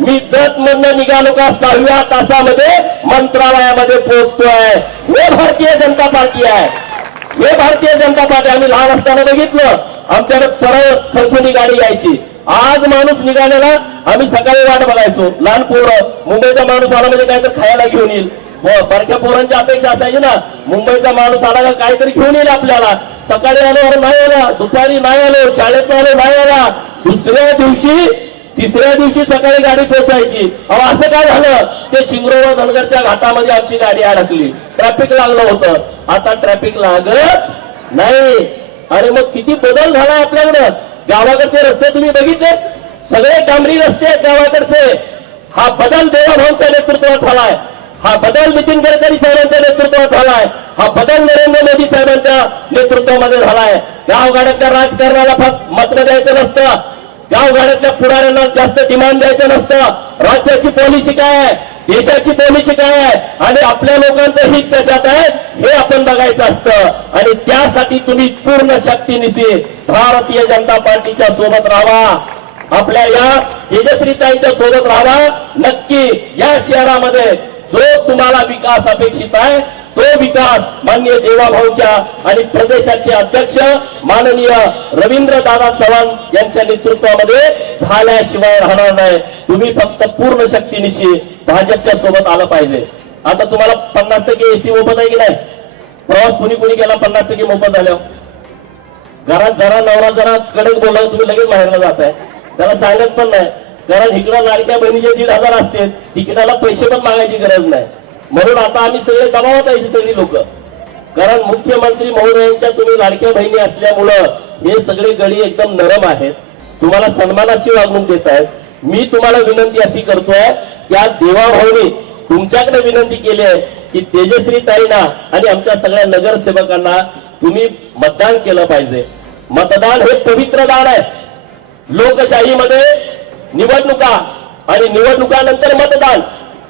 मी जत मधनं निघालो का 6व्या तासामध्ये मंत्रालयामध्ये पोहोचतोय. हे भारतीय जनता पार्टी आहे, हे भारतीय जनता पार्टी. आम्ही लहान असताना बघितलं, आमच्याकडे परत खरसुनी गाडी यायची. आज माणूस निघालेला आम्ही सकाळी वाट बघायचो. लहान पोरं, मुंबईचा माणूस आला म्हणजे काहीतरी खायला घेऊन येईल. बारक्या पोरांची अपेक्षा असायची ना, मुंबईचा माणूस आला का काहीतरी घेऊन येईल आपल्याला. सकाळी आलो नाही आला, दुपारी नाही आलो, शाळेत आलो नाही आला, दुसऱ्या दिवशी 3ऱ्या दिवशी सकाळी गाडी पोहोचायची. अहो असं काय झालं, ते शिंगरोवा धनगरच्या घाटामध्ये आमची गाडी अडकली, ट्रॅफिक लागलं होतं. आता ट्रॅफिक लागत नाही. अरे मग किती बदल झाला आपल्याकडं. गावाकडचे रस्ते तुम्ही बघितले, सगळे डांबरी रस्ते आहेत गावाकडचे. हा बदल देवाभाऊंच्या नेतृत्वात झालाय, हा बदल नितीन गडकरी साहेबांच्या नेतृत्वात झालाय, हा बदल नरेंद्र मोदी साहेबांच्या नेतृत्वामध्ये झालाय. गावगाड्यातल्या राजकारणाला फक्त मत द्यायचं नसतं, गावगाड्यातल्या पुढाऱ्यांना जास्त डिमांड द्यायचं नसतं. राज्याची पॉलिसी काय आहे, देशाची पॉलिसी काय आहे आणि आपल्या लोकांचं हित कशात आहे हे आपण बघायचं असतं. आणि त्यासाठी तुम्ही पूर्ण शक्तीनिशी भारतीय जनता पार्टीच्या सोबत राहा, आपल्या या तेजस्वीताईंच्या सोबत राहा. नक्की या शहरामध्ये जो तुम्हाला विकास अपेक्षित आहे तो विकास माननीय देवाभाऊच्या आणि प्रदेशाचे अध्यक्ष माननीय रवींद्र दादा चव्हाण यांच्या नेतृत्वामध्ये झाल्याशिवाय राहणार नाही. तुम्ही फक्त पूर्ण शक्तीनिशी भाजपच्या सोबत आलं पाहिजे. आता तुम्हाला 50% एसटी मोफत आहे की नाही? प्रवास कुणी कुणी केला 50% मोफत झाल्यावर? घरात जरा नवरा जरा कडक बोलला तुम्ही लगेच बाहेरला जाताय, त्याला सांगत पण नाही. कारण इकडं लाडक्या बहिणीचे 1,500 असते, तिकिटाला पैसे पण मागायची गरज नाही. म्हणून आता आम्ही सगळे दबावात आहे सगळी लोक. कारण मुख्यमंत्री महोदयांच्या तुम्ही लाडक्या बहिणी असल्यामुळं हे सगळे गडी एकदम नरम आहेत, तुम्हाला सन्मानाची वागणूक देत आहेत. मी तुम्हाला विनंती अशी करतोय की आज देवाभाऊनी तुमच्याकडे विनंती केली आहे की तेजश्री ताईंना आणि आमच्या सगळ्या नगरसेवकांना तुम्ही मतदान केलं पाहिजे. मतदान हे पवित्र दान आहे. लोकशाहीमध्ये निवडणुका आणि निवडणुकानंतर मतदान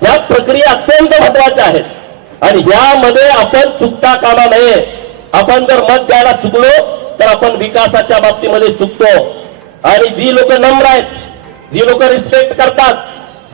ह्या प्रक्रिया अत्यंत महत्वाच्या आहेत आणि ह्यामध्ये आपण चुकता कामा नये. आपण जर मत द्यायला चुकलो तर आपण विकासाच्या बाबतीमध्ये चुकतो. आणि जी लोक नम्र आहेत, जी लोक रिस्पेक्ट करतात,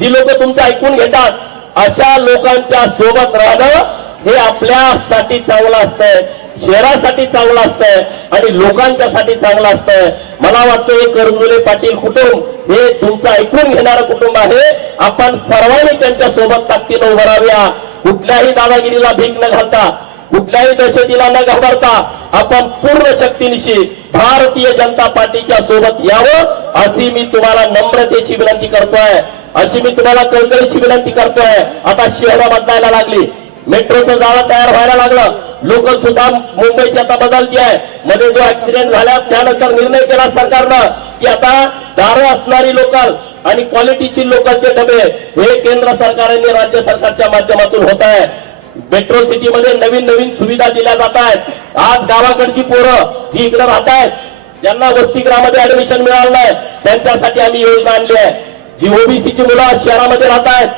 जी लोक तुमचं ऐकून घेतात, अशा लोकांच्या सोबत राहणं हे आपल्यासाठी चांगलं असतंय, शहरासाठी चांगलं असतंय आणि लोकांच्यासाठी चांगलं असतंय. मला वाटतं हे करंजुले पाटील कुटुंब हे तुमचं ऐकून घेणारं कुटुंब आहे. आपण सर्वांनी त्यांच्या सोबत ताकदीनं उभं राहाव्या. कुठल्याही दादागिरीला भीक न घालता, कुठल्याही दहशतीला न घाबरता आपण पूर्ण शक्तीनिशी भारतीय जनता पार्टीच्या सोबत यावं अशी मी तुम्हाला नम्रतेची विनंती करतोय, अशी मी तुम्हाला कळकळीची विनंती करतोय. आता शहरं बदलायला लागली, मेट्रोचं जाळं तयार व्हायला लागलं, लोकल सुद्धा मुंबईची आता बदलती आहे. मध्ये जो ऍक्सिडेंट झाला त्यानंतर निर्णय केला सरकारनं की आता दारू असणारी लोकल आणि क्वालिटीची लोकलचे डबे हे केंद्र सरकार आणि राज्य सरकारच्या माध्यमातून होत आहे. मेट्रो सिटी मध्ये नवीन नवीन सुविधा दिल्या जात आहेत. आज गावाकडची पोरं जी इकडे राहत आहेत, ज्यांना वसतिगृहामध्ये ऍडमिशन मिळालं नाही, त्यांच्यासाठी आम्ही योजना आणली आहे. जी ओबीसीची मुलं शहरामध्ये राहत आहेत,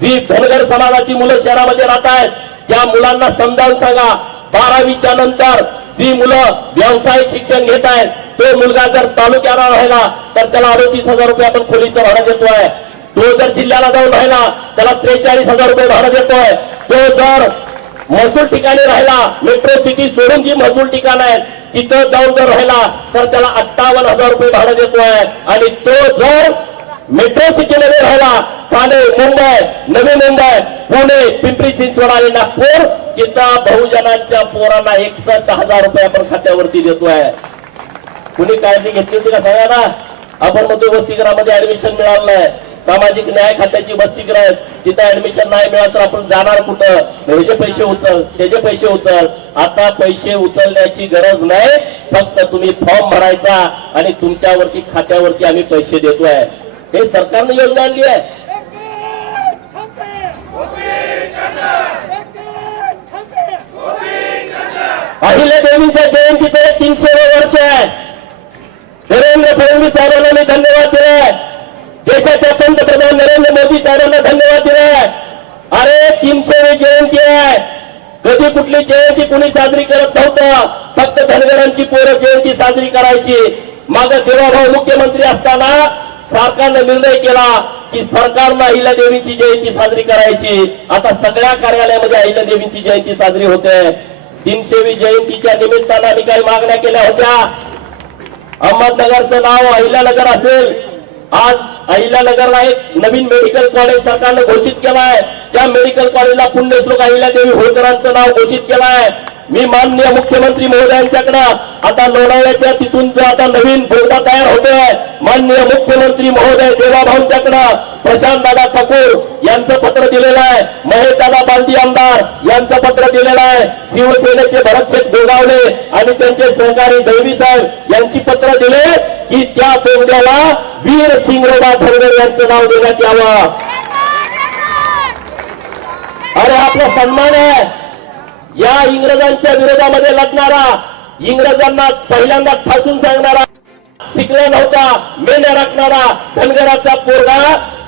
जी धनगर समाजाची मुलं शहरामध्ये राहत आहेत, त्या मुलांना समजावून सांगा 12वीच्या नंतर जी मुलं व्यावसायिक शिक्षण घेत आहेत, तो मुलगा जर तालुक्याला राहिला तर त्याला 38,000 रुपये आपण खोलीचं भाडं देतोय. तो जर जिल्ह्याला जाऊन राहिला त्याला 43,000 रुपये भाडं देतोय. तो जर महसूल ठिकाणी राहिला, मेट्रो सिटी सोडून जी महसूल ठिकाण आहेत तिथं जाऊन जर राहिला तर त्याला 58,000 रुपये भाडं देतोय. आणि तो जर मेट्रो सिटीमध्ये राहिला, ठाणे, मुंबई, नवी मुंबई, पुणे, पिंपरी चिंचवड आणि नागपूर, तिथं बहुजनांच्या पोरांना 61,000 रुपये आपण खात्यावरती देतोय. कुणी काळजी घेतली होती का सांगा ना? आपण म्हणतो वसतिगृहामध्ये ऍडमिशन मिळालं नाही, सामाजिक न्याय खात्याची वसतिगृह आहेत, तिथं ऍडमिशन नाही मिळालं तर आपण जाणार कुठं? ह्याचे पैसे उचल, त्याचे पैसे उचल. आता पैसे उचलण्याची गरज नाही, फक्त तुम्ही फॉर्म भरायचा आणि तुमच्यावरती खात्यावरती आम्ही पैसे देतोय. हे सरकारने योजना आणली आहे. अहिल्यादेवींच्या जयंतीचे 300वे वर्ष आहे. देवेंद्र फडणवीस साहेबांना मी धन्यवाद दिलाय, देशाच्या पंतप्रधान नरेंद्र मोदी साहेबांना धन्यवाद दिलाय. अरे 300वी जयंती आहे. कधी कुठली जयंती कुणी साजरी करत नव्हतं, फक्त धनगरांची पोरं जयंती साजरी करायची. माग देवाभाऊ मुख्यमंत्री असताना सरकारने निर्णय केला की सरकारनं अहिल्यादेवींची जयंती साजरी करायची. आता सगळ्या कार्यालयामध्ये अहिल्यादेवींची जयंती साजरी होते. 300वी जयंतीच्या निमित्तानं आम्ही काही मागण्या केल्या होत्या. अहमदनगरचं नाव अहिल्यानगर असेल. आज अहिल्यानगरला एक नवीन मेडिकल कॉलेज सरकारनं घोषित केलाय. त्या मेडिकल कॉलेजला पुण्यश्लोक अहिल्यादेवी होळकरांचं नाव घोषित केलंय. मी माननीय मुख्यमंत्री महोदयांच्याकडे आता लोणावळ्याच्या तिथून जो आता नवीन बोगदा तयार होतोय, माननीय मुख्यमंत्री महोदय देवाभाऊंच्याकडे प्रशांत दादा ठाकूर यांचं पत्र दिलेलं आहे, महेश दादा बालदी आमदार यांचं पत्र दिलेलं आहे, शिवसेनेचे भरतशेठ गोगावले आणि त्यांचे सहकारी दळवी साहेब यांची पत्र दिले की त्या बोगद्याला वीर सिंगरोबा धनगर यांचं नाव देण्यात यावं. अरे आपला सन्मान आहे. या इंग्रजांच्या विरोधामध्ये लढणारा, इंग्रजांना पहिल्यांदा ठासून सांगणारा, शिकला नव्हता, मेल्या राखणारा धनगराचा पोरगा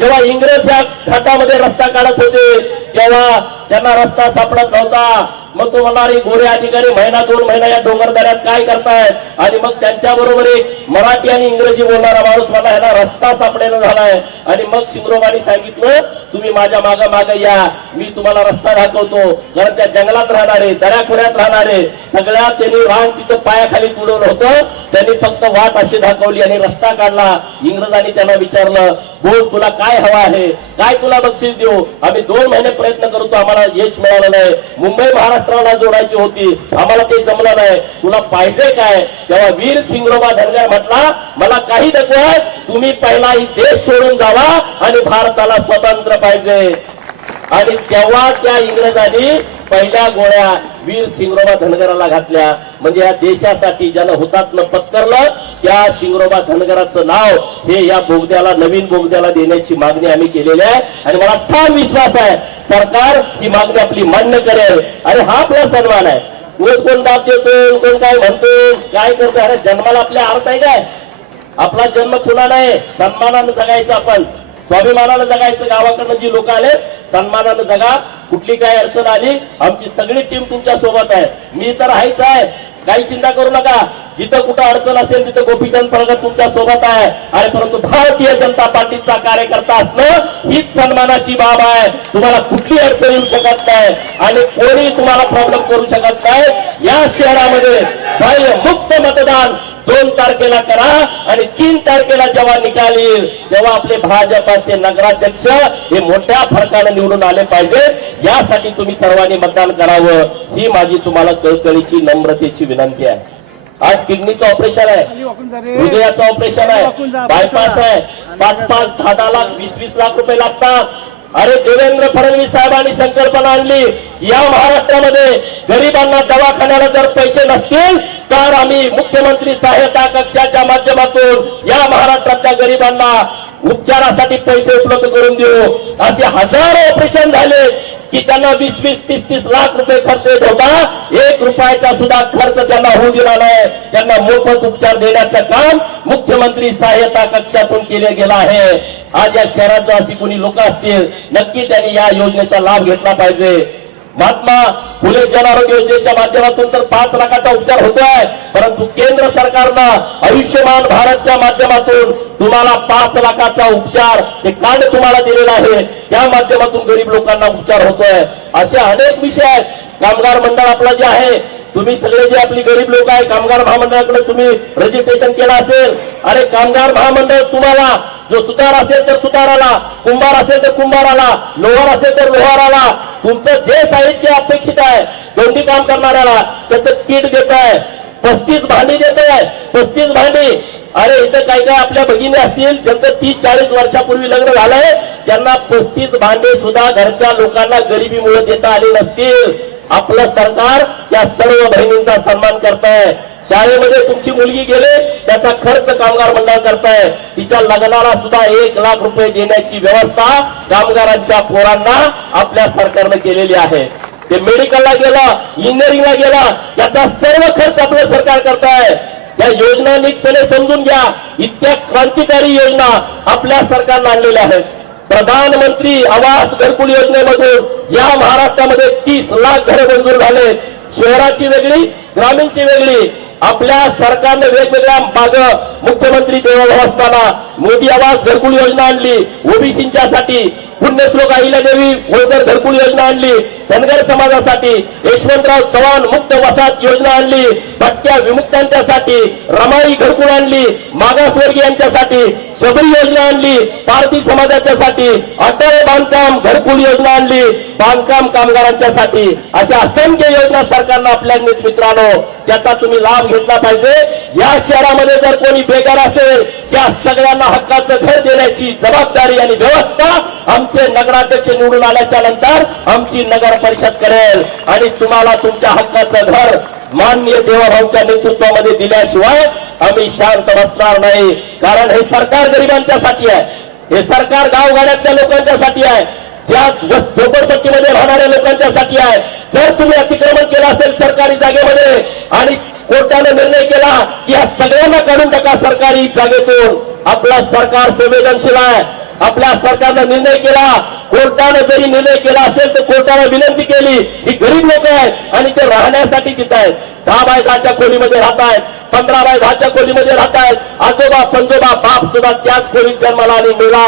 जेव्हा इंग्रज या घाटामध्ये रस्ता काढत होते तेव्हा त्यांना रस्ता सापडत नव्हता. मग तो म्हणणार गोरे अधिकारी महिना 2 महिना या डोंगरदऱ्यात काय करतायत. आणि मग त्यांच्या बरोबर एक मराठी आणि इंग्रजी बोलणारा माणूस मला ह्याला रस्ता सापडेना झालाय. आणि मग शिंगरोबानी सांगितलं तुम्ही माझ्या मागे या, मी तुम्हाला रस्ता दाखवतो. कारण त्या जंगलात राहणारे दऱ्याखोऱ्यात राहणारे सगळ्यात त्यांनी रान तिथं पायाखाली तुडवलं होतं. त्यांनी फक्त वाट अशी दाखवली आणि रस्ता काढला. इंग्रजांनी त्यांना विचारलं बोल तुला काय हवा आहे, काय तुला बक्षीस देऊ. आम्ही 2 महिने प्रयत्न करतो, आम्हाला यश मिळालं नाही. मुंबई महाराष्ट्राला जोडायची होती, आम्हाला ते जमलं नाही. तुला पाहिजे काय. तेव्हा वीर शिंगरोबा धनगर म्हटला मला काही नकोय, तुम्ही पहिला ही देश सोडून जावा आणि भारताला स्वतंत्र पाहिजे. आणि तेव्हा त्या इंग्रजांनी पहिल्या गोळ्या वीर शिंगरोबा धनगराला घातल्या. म्हणजे या देशासाठी ज्यानं हुतात्मा पत्करलं त्या शिंगरोबा धनगराचं नाव हे या बोगद्याला, नवीन बोगद्याला देण्याची मागणी आम्ही केलेली आहे. आणि मला ठाम विश्वास आहे सरकार ही मागणी आपली मान्य करेल. आणि हा आपला सन्मान आहे. रोज कोण दाब देतो, कोण काय म्हणतो, काय करतो. अरे जन्माला आपल्या अर्थ आहे काय. आपला जन्म पुन्हा नाही, सन्मानानं जगायचं, आपण स्वाभिमानानं जगायचं. गावाकडनं जी लोक आले सन्मानानं जगा. कुठली काय अडचण आली आमची सगळी टीम तुमच्या सोबत आहे. मी तर आहेच आहे, काही चिंता करू नका. जिथं कुठं अडचण असेल तिथं गोपीचंद पळकर तुमच्या सोबत आहे. आणि परंतु भारतीय जनता पार्टीचा कार्यकर्ता असणं हीच सन्मानाची बाब आहे. तुम्हाला कुठली अडचण येऊ शकत नाही आणि कोणी तुम्हाला प्रॉब्लेम करू शकत नाही. या शहरामध्ये बाह्य मुक्त मतदान 2 तारखेला करा आणि 3 तारखेला जेव्हा निकाल येईल तेव्हा आपले भाजपाचे नगराध्यक्ष हे मोठ्या फरकाने निवडून आले पाहिजेत. यासाठी तुम्ही सर्वांनी मतदान करावं ही माझी तुम्हाला कळकळीची नम्रतेची विनंती आहे. आज किडनीचं ऑपरेशन आहे, हृदयाचं ऑपरेशन आहे, बायपास आहे. 5-5, 10-10 लाख, 20-20 लाख रुपये लागतात. अरे देवेंद्र फडणवीस साहेबांनी संकल्पना आणली या महाराष्ट्रामध्ये गरिबांना दवाखान्याला जर पैसे नसतील तर आम्ही मुख्यमंत्री सहायता कक्षाच्या माध्यमातून या महाराष्ट्रातल्या गरिबांना उपचारासाठी पैसे उपलब्ध करून देऊ. असे हजारो ऑपरेशन झाले की त्यांना 20-20, 30-30 लाख रुपये खर्च येत होता. 1 रुपयाचा सुद्धा खर्च त्यांना होऊ दिला नाही. त्यांना मोफत उपचार देण्याचं काम मुख्यमंत्री सहायता कक्षातून केले गेलं आहे. आज या शहरात अशी कोणी लोक असतील नक्की त्यांनी या योजनेचा लाभ घेतला पाहिजे. महात्मा फुले जन आरोग्य योजनेच्या माध्यमातून तर 5 लाखाचा उपचार होतोय. परंतु केंद्र सरकारनं आयुष्यमान भारतच्या माध्यमातून तुम्हाला 5 लाखाचा उपचार ते कार्ड तुम्हाला दिलेलं आहे. त्या माध्यमातून गरीब लोकांना उपचार होतोय. असे अनेक विषय आहेत. कामगार मंडळ आपलं जे आहे, तुम्ही सगळे जे आपली गरीब लोक आहे कामगार महामंडळाकडे तुम्ही रजिस्ट्रेशन केलं असेल. अरे कामगार महामंडळ तुम्हाला जो सुतार असेल तर सुताराला, कुंभार असेल तर कुंभाराला, लोहार असेल तर लोहाराला तुमचं जे साहित्य अपेक्षित आहे दोंडी काम करणाऱ्याला त्याचं किट देत आहे. 35 भांडी देत आहे, 35 भांडी. अरे इथं काही काही आपल्या भगिनी असतील ज्यांचं 30-40 वर्षापूर्वी लग्न झालंय त्यांना 35 भांडे सुद्धा घरच्या लोकांना गरिबीमुळे देता आले नसतील. आपलं सरकार त्या सर्व बहिणींचा सन्मान करताय. शाळेमध्ये तुमची मुलगी गेले त्याचा खर्च कामगार मंडळ करताय. तिच्या लग्नाला सुद्धा 1 लाख रुपये देण्याची व्यवस्था कामगारांच्या पोरांना आपल्या सरकारने केलेली आहे. ते मेडिकलला गेला, इंजिनिअरिंगला गेला त्याचा सर्व खर्च आपलं सरकार करताय. त्या योजना नीटपणे समजून घ्या. इतक्या क्रांतिकारी योजना आपल्या सरकारने आणलेल्या आहेत. प्रधानमंत्री आवास घरकुल योजनेमधून या महाराष्ट्रामध्ये 30 लाख घरे मंजूर झाले. शहराची वेगळी, ग्रामीणची वेगळी. आपल्या सरकारने वेगवेगळ्या माग मुख्यमंत्री देवेंद्र असताना मोदी आवास घरकुल योजना आणली ओबीसींच्यासाठी. पुण्यश्लोक अहिल्यादेवी होळकर घरकुल योजना आणली धनगर समाजासाठी. यशवंतराव चव्हाण मुक्त वसाहत योजना आणली भटक्या विमुक्तांच्यासाठी. रमाई घरकुल आणली मागासवर्गीयांच्यासाठी. शबरी योजना आणली पारधी समाजाच्यासाठी. अटल बांधकाम घरकुल योजना आणली बांधकाम कामगारांच्यासाठी. अशा असंख्य योजना सरकारनं आपल्या मित्रांनो त्याचा तुम्ही लाभ घेतला पाहिजे. या शहरामध्ये जर कोणी बेकार असेल त्या सगळ्यांना हक्काचं घर देण्याची जबाबदारी आणि व्यवस्था आमचे नगराध्यक्ष निवडून आल्याच्या नंतर आमची नगर परिषद करेल. आणि तुम्हाला तुमच्या हक्काचं घर माननीय देवाभाऊंच्या नेतृत्वामध्ये दिल्याशिवाय आम्ही शांत बसणार नाही. कारण हे सरकार गरिबांच्यासाठी आहे. हे सरकार गावगाड्यातल्या लोकांच्यासाठी आहे. ज्या झोपडपट्टीमध्ये राहणाऱ्या लोकांच्यासाठी आहे. जर तुम्ही अतिक्रमण केलं असेल सरकारी जागेमध्ये आणि कोर्टाने निर्णय केला की या सगळ्यांना काढून टाका सरकारी जागेतून, आपला सरकार संवेदनशील आहे. आपल्या सरकारनं निर्णय केला, कोर्टानं जरी निर्णय केला असेल तर कोर्टाला विनंती केली. ही गरीब लोक आहेत आणि ते राहण्यासाठी तिथं आहेत. 10 बाय 10च्या खोलीमध्ये राहत आहेत, 15 बाय 10च्या खोलीमध्ये राहत आहेत. आजोबा पंजोबा बाप सुद्धा त्याच खोलीत जन्माला आणि मेला.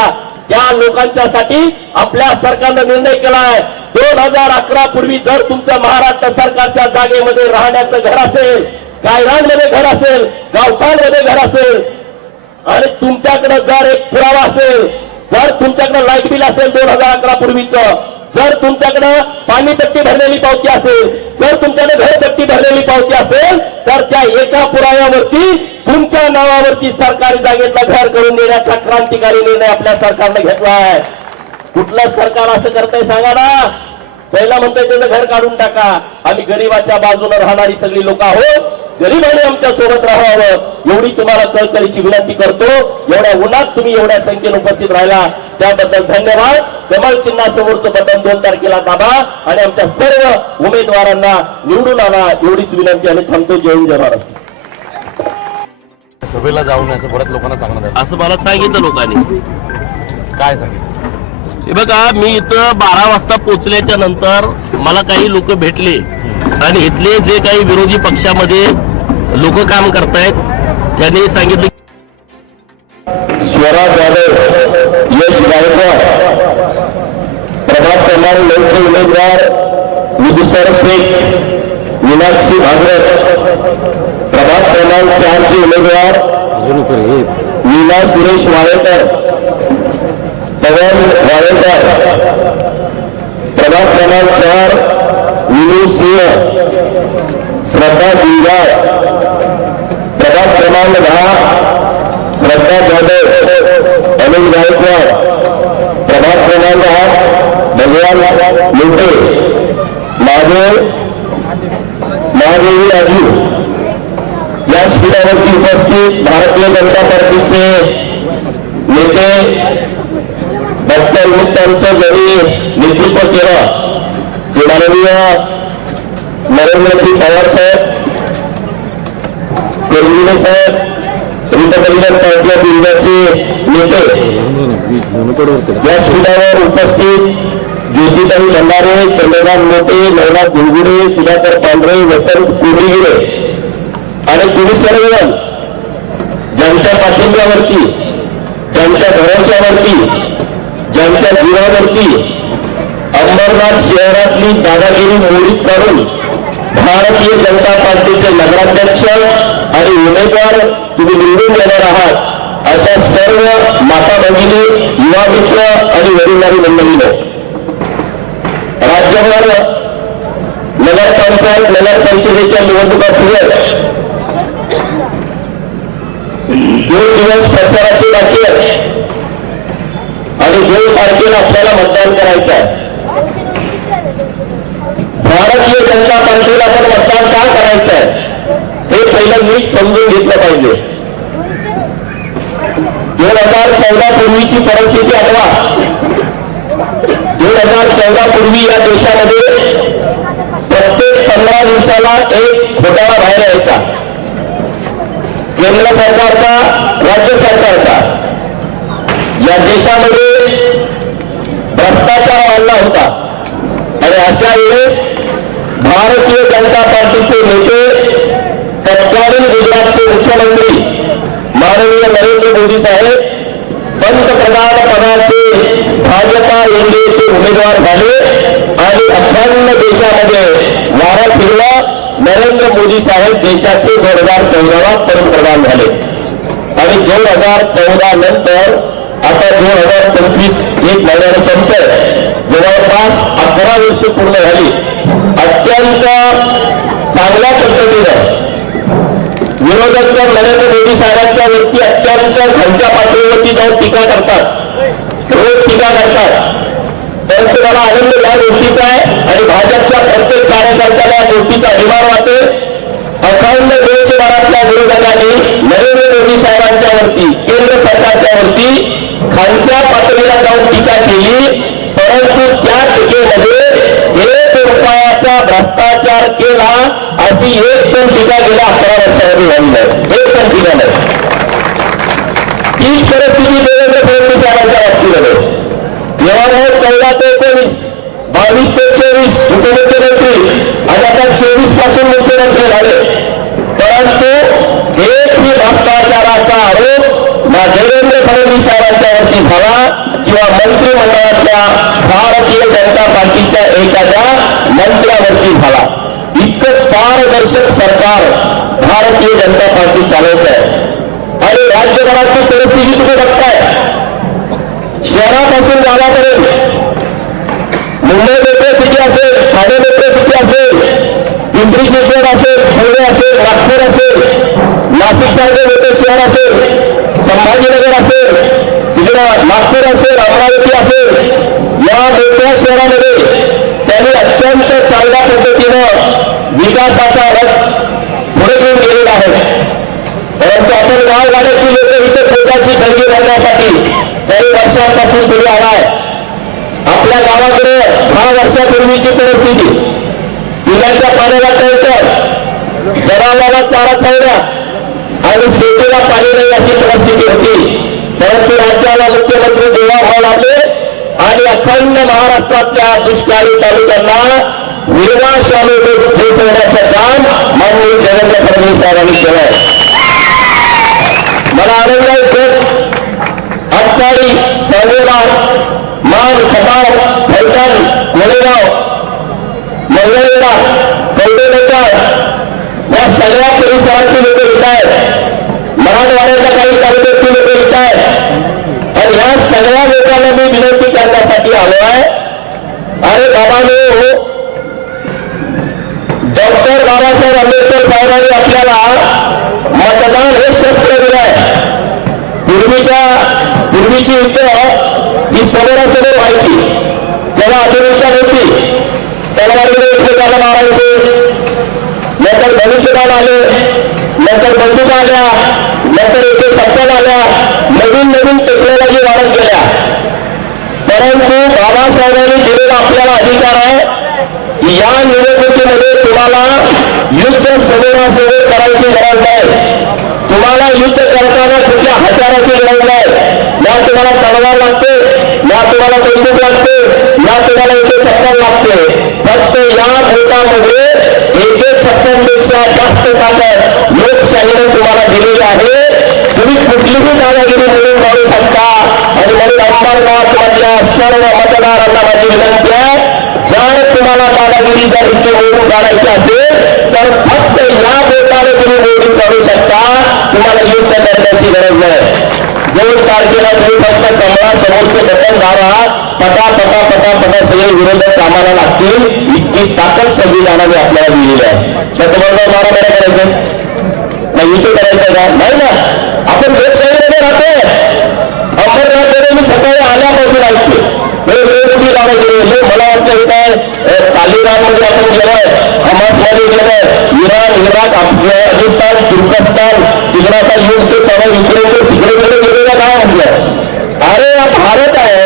त्या लोकांच्यासाठी आपल्या सरकारनं निर्णय केलाय. 2011 पूर्वी जर तुमच्या महाराष्ट्र सरकारच्या जागेमध्ये राहण्याचं घर असेल, गायरांमध्ये घर असेल, गावठाणमध्ये घर असेल आणि तुमच्याकडे जर एक पुरावा असेल, जर तुमच्याकडे लाईट बिल असेल 2011 पूर्वीचं, जर तुमच्याकडे पाणीपट्टी भरलेली पावती असेल, जर तुमच्याकडे घरपट्टी भरलेली पावती असेल, तर त्या एका पुराव्यावरती तुमच्या नावावरती सरकारी जागेतला घर करून देण्याचा क्रांतिकारी निर्णय आपल्या सरकारने घेतला आहे. कुठलं सरकार असं करतंय सांगा ना. पहिला म्हणतोय त्याचं घर काढून टाका. आम्ही गरीबाच्या बाजूने राहणारी सगळी लोक आहोत, गरीबांनी आमच्या सोबत राहावं एवढी तुम्हाला कळकळीची विनंती करतो. एवढ्या उन्हात तुम्ही एवढ्या संख्येने उपस्थित राहिला त्याबद्दल धन्यवाद. कमळ चिन्हासमोरचं बटन 2 तारखेला दाबा आणि आमच्या सर्व उमेदवारांना निवडून आणा एवढीच विनंती आणि थांबतो. जय हिंद जय महाराष्ट्र. सभेला जाऊन याचं बऱ्याच लोकांना सांगण्यात आलं. असं मला सांगितलं लोकांनी. काय सांगितलं? हे बघा, मी इथं 12 वाजता पोहोचल्याच्या नंतर मला काही लोक भेटले आणि इथले जे काही विरोधी पक्षामध्ये लोक काम करतायत त्यांनी सांगितलं स्वराज यादव, यश गायकवाड, प्रभाग क्रमांक 9चे उमेदवार विदुसर शेख, मीनाक्षी भागवत, प्रभाग क्रमांक 4चे उमेदवार वीणा सुरेश वाळेकर, पवन वाळेकर, प्रभाग क्रमांक 4 विनू सिंह, श्रद्धा गुंजाळ, प्रभाग क्रमांक 10 श्रद्धा जाधव, अनिल गायकवाड, प्रभाग क्रमांक 8 भगवान लोटे, महादेवी राजू. या शिबिरावरती उपस्थित भारतीय जनता पार्टीचे नेते डॉक्टर मुक्तांचं ज्यांनी नेतृत्व केलं ते माननीय नरेंद्रजी पवार साहेब, कर्मिले साहेब, रिपब्लिकन पार्टी ऑफ इंडियाचे नेते. या शिबिरावर उपस्थित ज्योतिताई भंडारे, चंद्रकांत मोटे, नवनाथ गुळगुडे, सुधाकर पांढरे, वसंत कोलिगिरे आणि तुम्ही सर्वजण ज्यांच्या पाठिंब्यावरती, ज्यांच्या भरोश्यावरती, ज्यांच्या जीवावरती अंबरनाथ शहरातली दादागिरी मोडीत काढून भारतीय जनता पार्टीचे नगराध्यक्ष आणि उमेदवार तुम्ही निवडून देणार आहात अशा सर्व माता भगिनी, युवा मित्र आणि वडीलधारी मंडळीने राज्यभर नगरपंचायत, नगर परिषदेच्या निवडणुका सुरू आहेत. 2 दिवस प्रचाराचे बाकी आहेत आणि 2 तारखेला आपल्याला मतदान करायचं आहे. भारतीय जनता पार्टीला आपण मतदान का करायचं आहे हे पहिलं नीट समजून घेतलं पाहिजे. 2014 पूर्वीची परिस्थिती आठवा. 2014 पूर्वी या देशामध्ये प्रत्येक 15 दिवसाला एक घोटाळा बाहेर यायचा. केंद्र सरकारचा, राज्य सरकारचा. या देशामध्ये भ्रष्टाचार वाढला होता आणि अशा वेळेस भारतीय जनता पार्टीचे नेते, तत्कालीन गुजरातचे मुख्यमंत्री माननीय नरेंद्र मोदी साहेब पंतप्रधान पदाचे भाजपा एनडीएचे उमेदवार झाले आणि अखंड देशामध्ये वारा फिरला. नरेंद्र मोदी साहेब देशाचे 2014 पंतप्रधान झाले आणि 2014 नंतर आता 2025 एक महिन्याने संपतोय. जवळपास 11 वर्ष पूर्ण झाली. अत्यंत चांगल्या पद्धतीनं विरोधक तर नरेंद्र मोदी साहेबांच्या वरती अत्यंत खालच्या पातळीवरती जाऊन टीका करतात, रोज टीका करतात. परंतु मला आनंद या गोष्टीचा आहे आणि भाजपच्या प्रत्येक कार्यकर्त्याला या गोष्टीचा अभिमान वाटेल. अखंड देशभरातल्या विरोधकांनी नरेंद्र मोदी साहेबांच्या वरती, केंद्र सरकारच्या वरती खालच्या पातळीला जाऊन टीका केली, परंतु त्या टीकेमध्ये 1 रुपयाचा भ्रष्टाचार केला अशी एक पण टीका गेल्या 11 वर्षामध्ये झाली नाही. एक पण टीका नाही. तीच परिस्थिती देवेंद्र फडणवीस साहेबांच्या बाबतीमध्ये. आपण आहोत 14 ते 19, 22 ते 24 उपमुख्यमंत्री आणि आता 24 पासून मुख्यमंत्री झाले, परंतु एकही भ्रष्टाचाराचा आरोप ना देवेंद्र फडणवीस साहेबांच्यावरती झाला किंवा मंत्रिमंडळाच्या भारतीय जनता पार्टीच्या एखाद्या मंत्र्यावरती झाला. इतकं पारदर्शक सरकार भारतीय जनता पार्टी चालवत आहे. आणि राज्यभरातली परिस्थिती तुम्ही बघताय, शहरापासून गावापर्यंत, मुंबई मेट्रो सिटी असेल, ठाणे मेट्रो सिटी असेल, पिंपरी चिंचवड असेल, पुणे असेल, नागपूर असेल, नाशिक सारखे मोठे शहर असेल, संभाजीनगर असेल, तिकडं नागपूर असेल, अमरावती असेल, या मोठ्या शहरामध्ये त्यांनी अत्यंत चांगल्या पद्धतीनं विकासाचा रथ पुढे घेऊन गेलेला आहे. परंतु आपण गावगाड्याची लोक इथे पोटाची गळगी भरण्यासाठी काही वर्षांपासून पुढे आलाय. आपल्या गावाकडे 10 वर्षापूर्वीची परिस्थिती, पिण्याच्या पाण्याला टँकर, जनावरांना चारा छावण्या आणि शेतीला पाणी नाही अशी परिस्थिती होती. परंतु राज्याला मुख्यमंत्री देवाभाऊ लागले आणि अखंड महाराष्ट्रातल्या दुष्काळी तालुक्यांना हिरवा शालू पोचवण्याचं काम माननीय देवेंद्र फडणवीस साहेबांनी केलंय. मला आनंद आहे. आटपाडी, सांगोला, मान, खटाव, फलटण, कोळेगाव, मंगळवेढा, कवडेलोटा या सगळ्या परिसराची लोक येत आहेत. मराठवाड्याच्या काही तालुक्यातली लोक येत आहेत आणि ह्या सगळ्या लोकांना मी विनंती करण्यासाठी आलो आहे. अरे बाबांनो, डॉक्टर बाबासाहेब आंबेडकर साहेबांनी आपल्याला मतदान हे शस्त्र दिलं आहे. पूर्वीची युद्ध ही समोरासमोर व्हायची. जेव्हा आधुनिकता नव्हती, तलवारीने एकमेकाला मारायचे, नंतर धनुष्यबाण आले, नंतर बंदुका आल्या, नंतर इथे चप्पल आल्या, नवीन नवीन टेक्नॉलॉजी वाढत गेल्या. परंतु बाबासाहेबांनी दिलेला आपल्याला अधिकार आहे की या निवडणुकीमध्ये तुम्हाला युद्ध समोरासमोर करायची गरज नाही. तुम्हाला युद्ध करताना कुठल्या हत्याराची गरज नाही. ना तुम्हाला तलवार लागते, ना तुम्हाला बंदूक लागते, ना तुम्हाला इथे चप्पल लागते. फक्त या भोटामध्ये 156 पेक्षा जास्त ताकद लोकशाहीने तुम्हाला दिलेली आहे. तुम्ही कुठलीही दादागिरी म्हणून काढू शकता. आणि म्हणून अंबरनाथ मधल्या सर्व मतदारांना माझी विनंती आहे, जर तुम्हाला दादागिरी जर इतके निवडून काढायची असेल तर फक्त या बोटाने तुम्ही निवडून काढू शकता. तुम्हाला युद्ध करण्याची गरज नाही. 2 तारखेला तुम्ही फक्त कमळा समोरचे बटन दाबा, पटा पटा पटा पटा सगळे विरोधक कामाला लागतील. इतकी ताकद संविधानाने आपल्याला दिलेली आहे. तर तुम्हाला मारा करायचं नाही, युद्ध करायचं का नाही ना. आपण लोकशाहीमध्ये राहतो. अंबरनाथमध्ये मी सकाळी आल्यापासून ऐकते कुठे गाणं गेले. मला वाटतं हे काय तालिबानमध्ये आपण गेलोय, हमासमध्ये गेलोय, इराण, इराक, अफगाणिस्तान, तुर्कस्तान, तिकडे आता युद्ध चालू, इकडे तिकडे गेलेलं काय म्हटलं. अरे हा भारत आहे.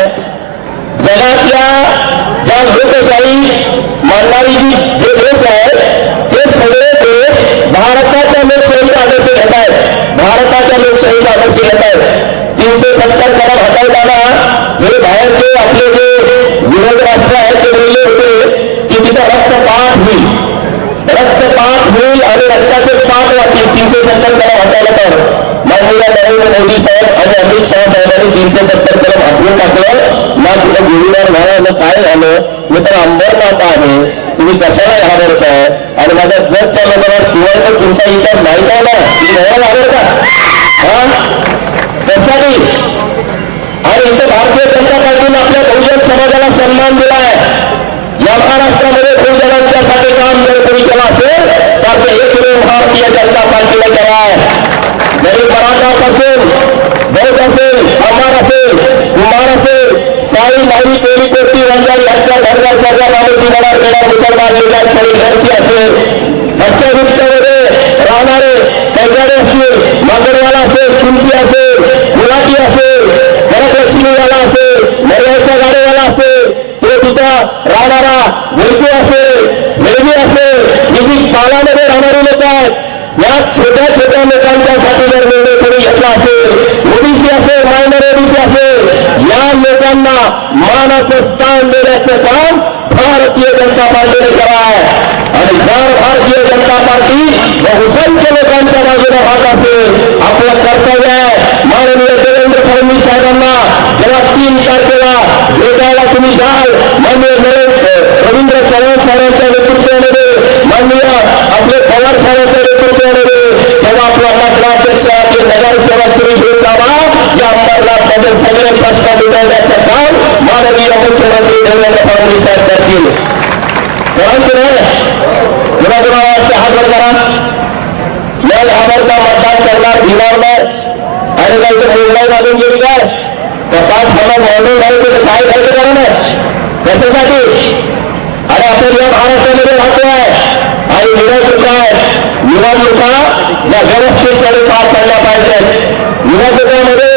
जगातल्या ज्या लोकशाही मानणारी जे देश आहेत ते सगळे देश भारताच्या लोकशाहीचा आदर्श घेत आहेत. भारताच्या लोकशाहीचा आदर्श घेत आहेत. 370 कलम हटवताना हे बाहेरचे आपले जे विरोध राष्ट्र आहेत ते बोलले होते की तिथं रक्तपात होईल आणि रक्ताचे पाठ वाटतील 370 कलम हटवलं. तर माननीय नरेंद्र मोदी साहेब आणि अमित शहा साहेबांनी 370 कलम हटवून टाकलं. ना कुठं गोळीबार झाला ना काय झालं. मी तर अंबरनाथ आहे, तुम्ही कशाला घाबरताय. आणि माझ्या जग चालवणार तुम्हाला तर तुमचा इतिहास नाही का ना, तुम्ही घराला घाबरता हा तसा नाही. आणि इथं भारतीय जनता पार्टीने आपल्या बहुजन समाजाला सन्मान दिला आहे. या महाराष्ट्रामध्ये बहुजनांच्यासाठी काम जर कोणी केलं असेल तर ते एक भारतीय जनता पार्टीला केला आहे. गरीब मराठापासून बौद्ध असेल, चांभार असेल, कुंभार असेल, साई, मावी, कोली, कोटी, वंजारी, हत्या, धरगार, सरकार, रामोशी, गडार, केडार, मुसलमान, निजात, परी, घरची असेल, हत्यावृत्तामध्ये राहणारे कैद्याडे असतील, मागडवाला असेल, कुंची असेल, गुलाटी असेल, घरलक्ष्मीवाला असेल, मर्याचा गाडीवाला असेल, तो तिथं राहणारा वेळगी असेल, वेळगी असेल, ही जी पालामध्ये राहणारी लोक आहेत, या छोट्या छोट्या लोकांच्यासाठी जर निर्णय कोणी घेतला असेल, ओबीसी असेल, मायनर ओबीसी असेल, या लोकांना लोकांना मानाचं स्थान देण्याचं काम भारतीय जनता पार्टीने केलं आहे. आणि जर भारतीय जनता पार्टी बहुसंख्य लोकांच्या बाजूने राहत असेल, आपलं कर्तव्य आहे माननीय देवेंद्र फडणवीस साहेबांना जेव्हा 3 तारखेला भेटायला तुम्ही जाल, माननीय रवींद्र चव्हाण साहेबांच्या नेतृत्वामध्ये, माननीय आपले पवार साहेबांच्या नेतृत्वामध्ये, जेव्हा आपला नगराध्यक्ष आपले नगरसेवक तुम्ही घेऊन जावा, या अंबरनाथमध्ये सगळे प्रश्न मिटवण्याचं काम माननीय मुख्यमंत्री देवेंद्र फडणवीस साहेब करतील. परंतु कुणाकुणाला वाटते हात वर करा, न घाबरता मतदान करणार, भिणार नाही. आणि काही तर निर्णय लागून गेली काय तर 5 हजार नोंदणी झाली तर काय घ्यायचं कारण आहे कशासाठी? आणि आपण या महाराष्ट्रामध्ये राहतो आहे आणि निवडणुका या व्यवस्थितपणे पार पडल्या पाहिजेत. निवडणुकामध्ये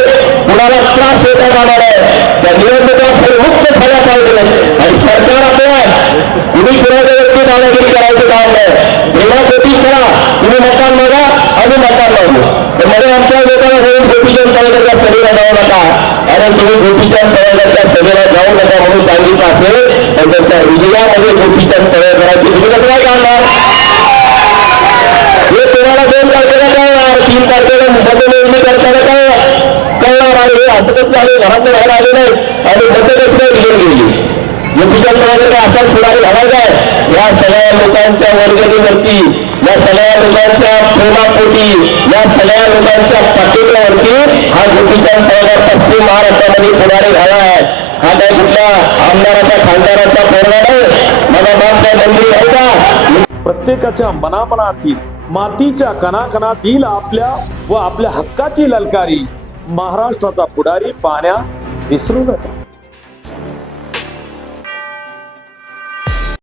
कुणाला त्रास होता कामा नये, त्या निवडणुका मुक्त झाल्या पाहिजेत. आणि सरकार आपल्या तुम्ही कुणाच्या व्यक्ती दादागिरी करायचं काम नाही. प्रेमापोटी करा, तुम्ही मतदान मागा, आम्ही मतदान मागू. तर मध्ये आमच्या लोकांना होऊन गोपीचंद पडळकरच्या सभेला जाऊ नका, कारण तुम्ही गोपीचंद पडळकरच्या सभेला जाऊ नका म्हणून सांगितलं असेल तर त्यांच्या हृदयामध्ये गोपीचंद पडळकरांची तुम्ही कसं काय काढणार? हे तुम्हाला 2 तारखेला कळणार, 3 तारखेला मतमोजणी करताना कळणार. आणि हे असं कसं झालं, घरात राहायला आले नाही आणि मत कशी काय दिली गेली. गोपीचंद पडळकर असाच पुढारी घालायचा आहे. या सगळ्या लोकांच्या वर्गणीवरती, या सगळ्या लोकांच्या प्रेमापोटी, या सगळ्या लोकांच्या पाठिंब्यावरती हा गोपीचंद पडळकर पश्चिम महाराष्ट्रामध्ये पुढारी झाला आहे. हा काय कुठल्या आमदाराच्या खासदाराचा पोरगा नाही, माझा बाप काय मंत्री होता. प्रत्येकाच्या मनामनातील, मातीच्या कणाकणातील आपल्या व आपल्या हक्काची ललकारी महाराष्ट्राचा पुढारी पाहण्यास विसरू नका.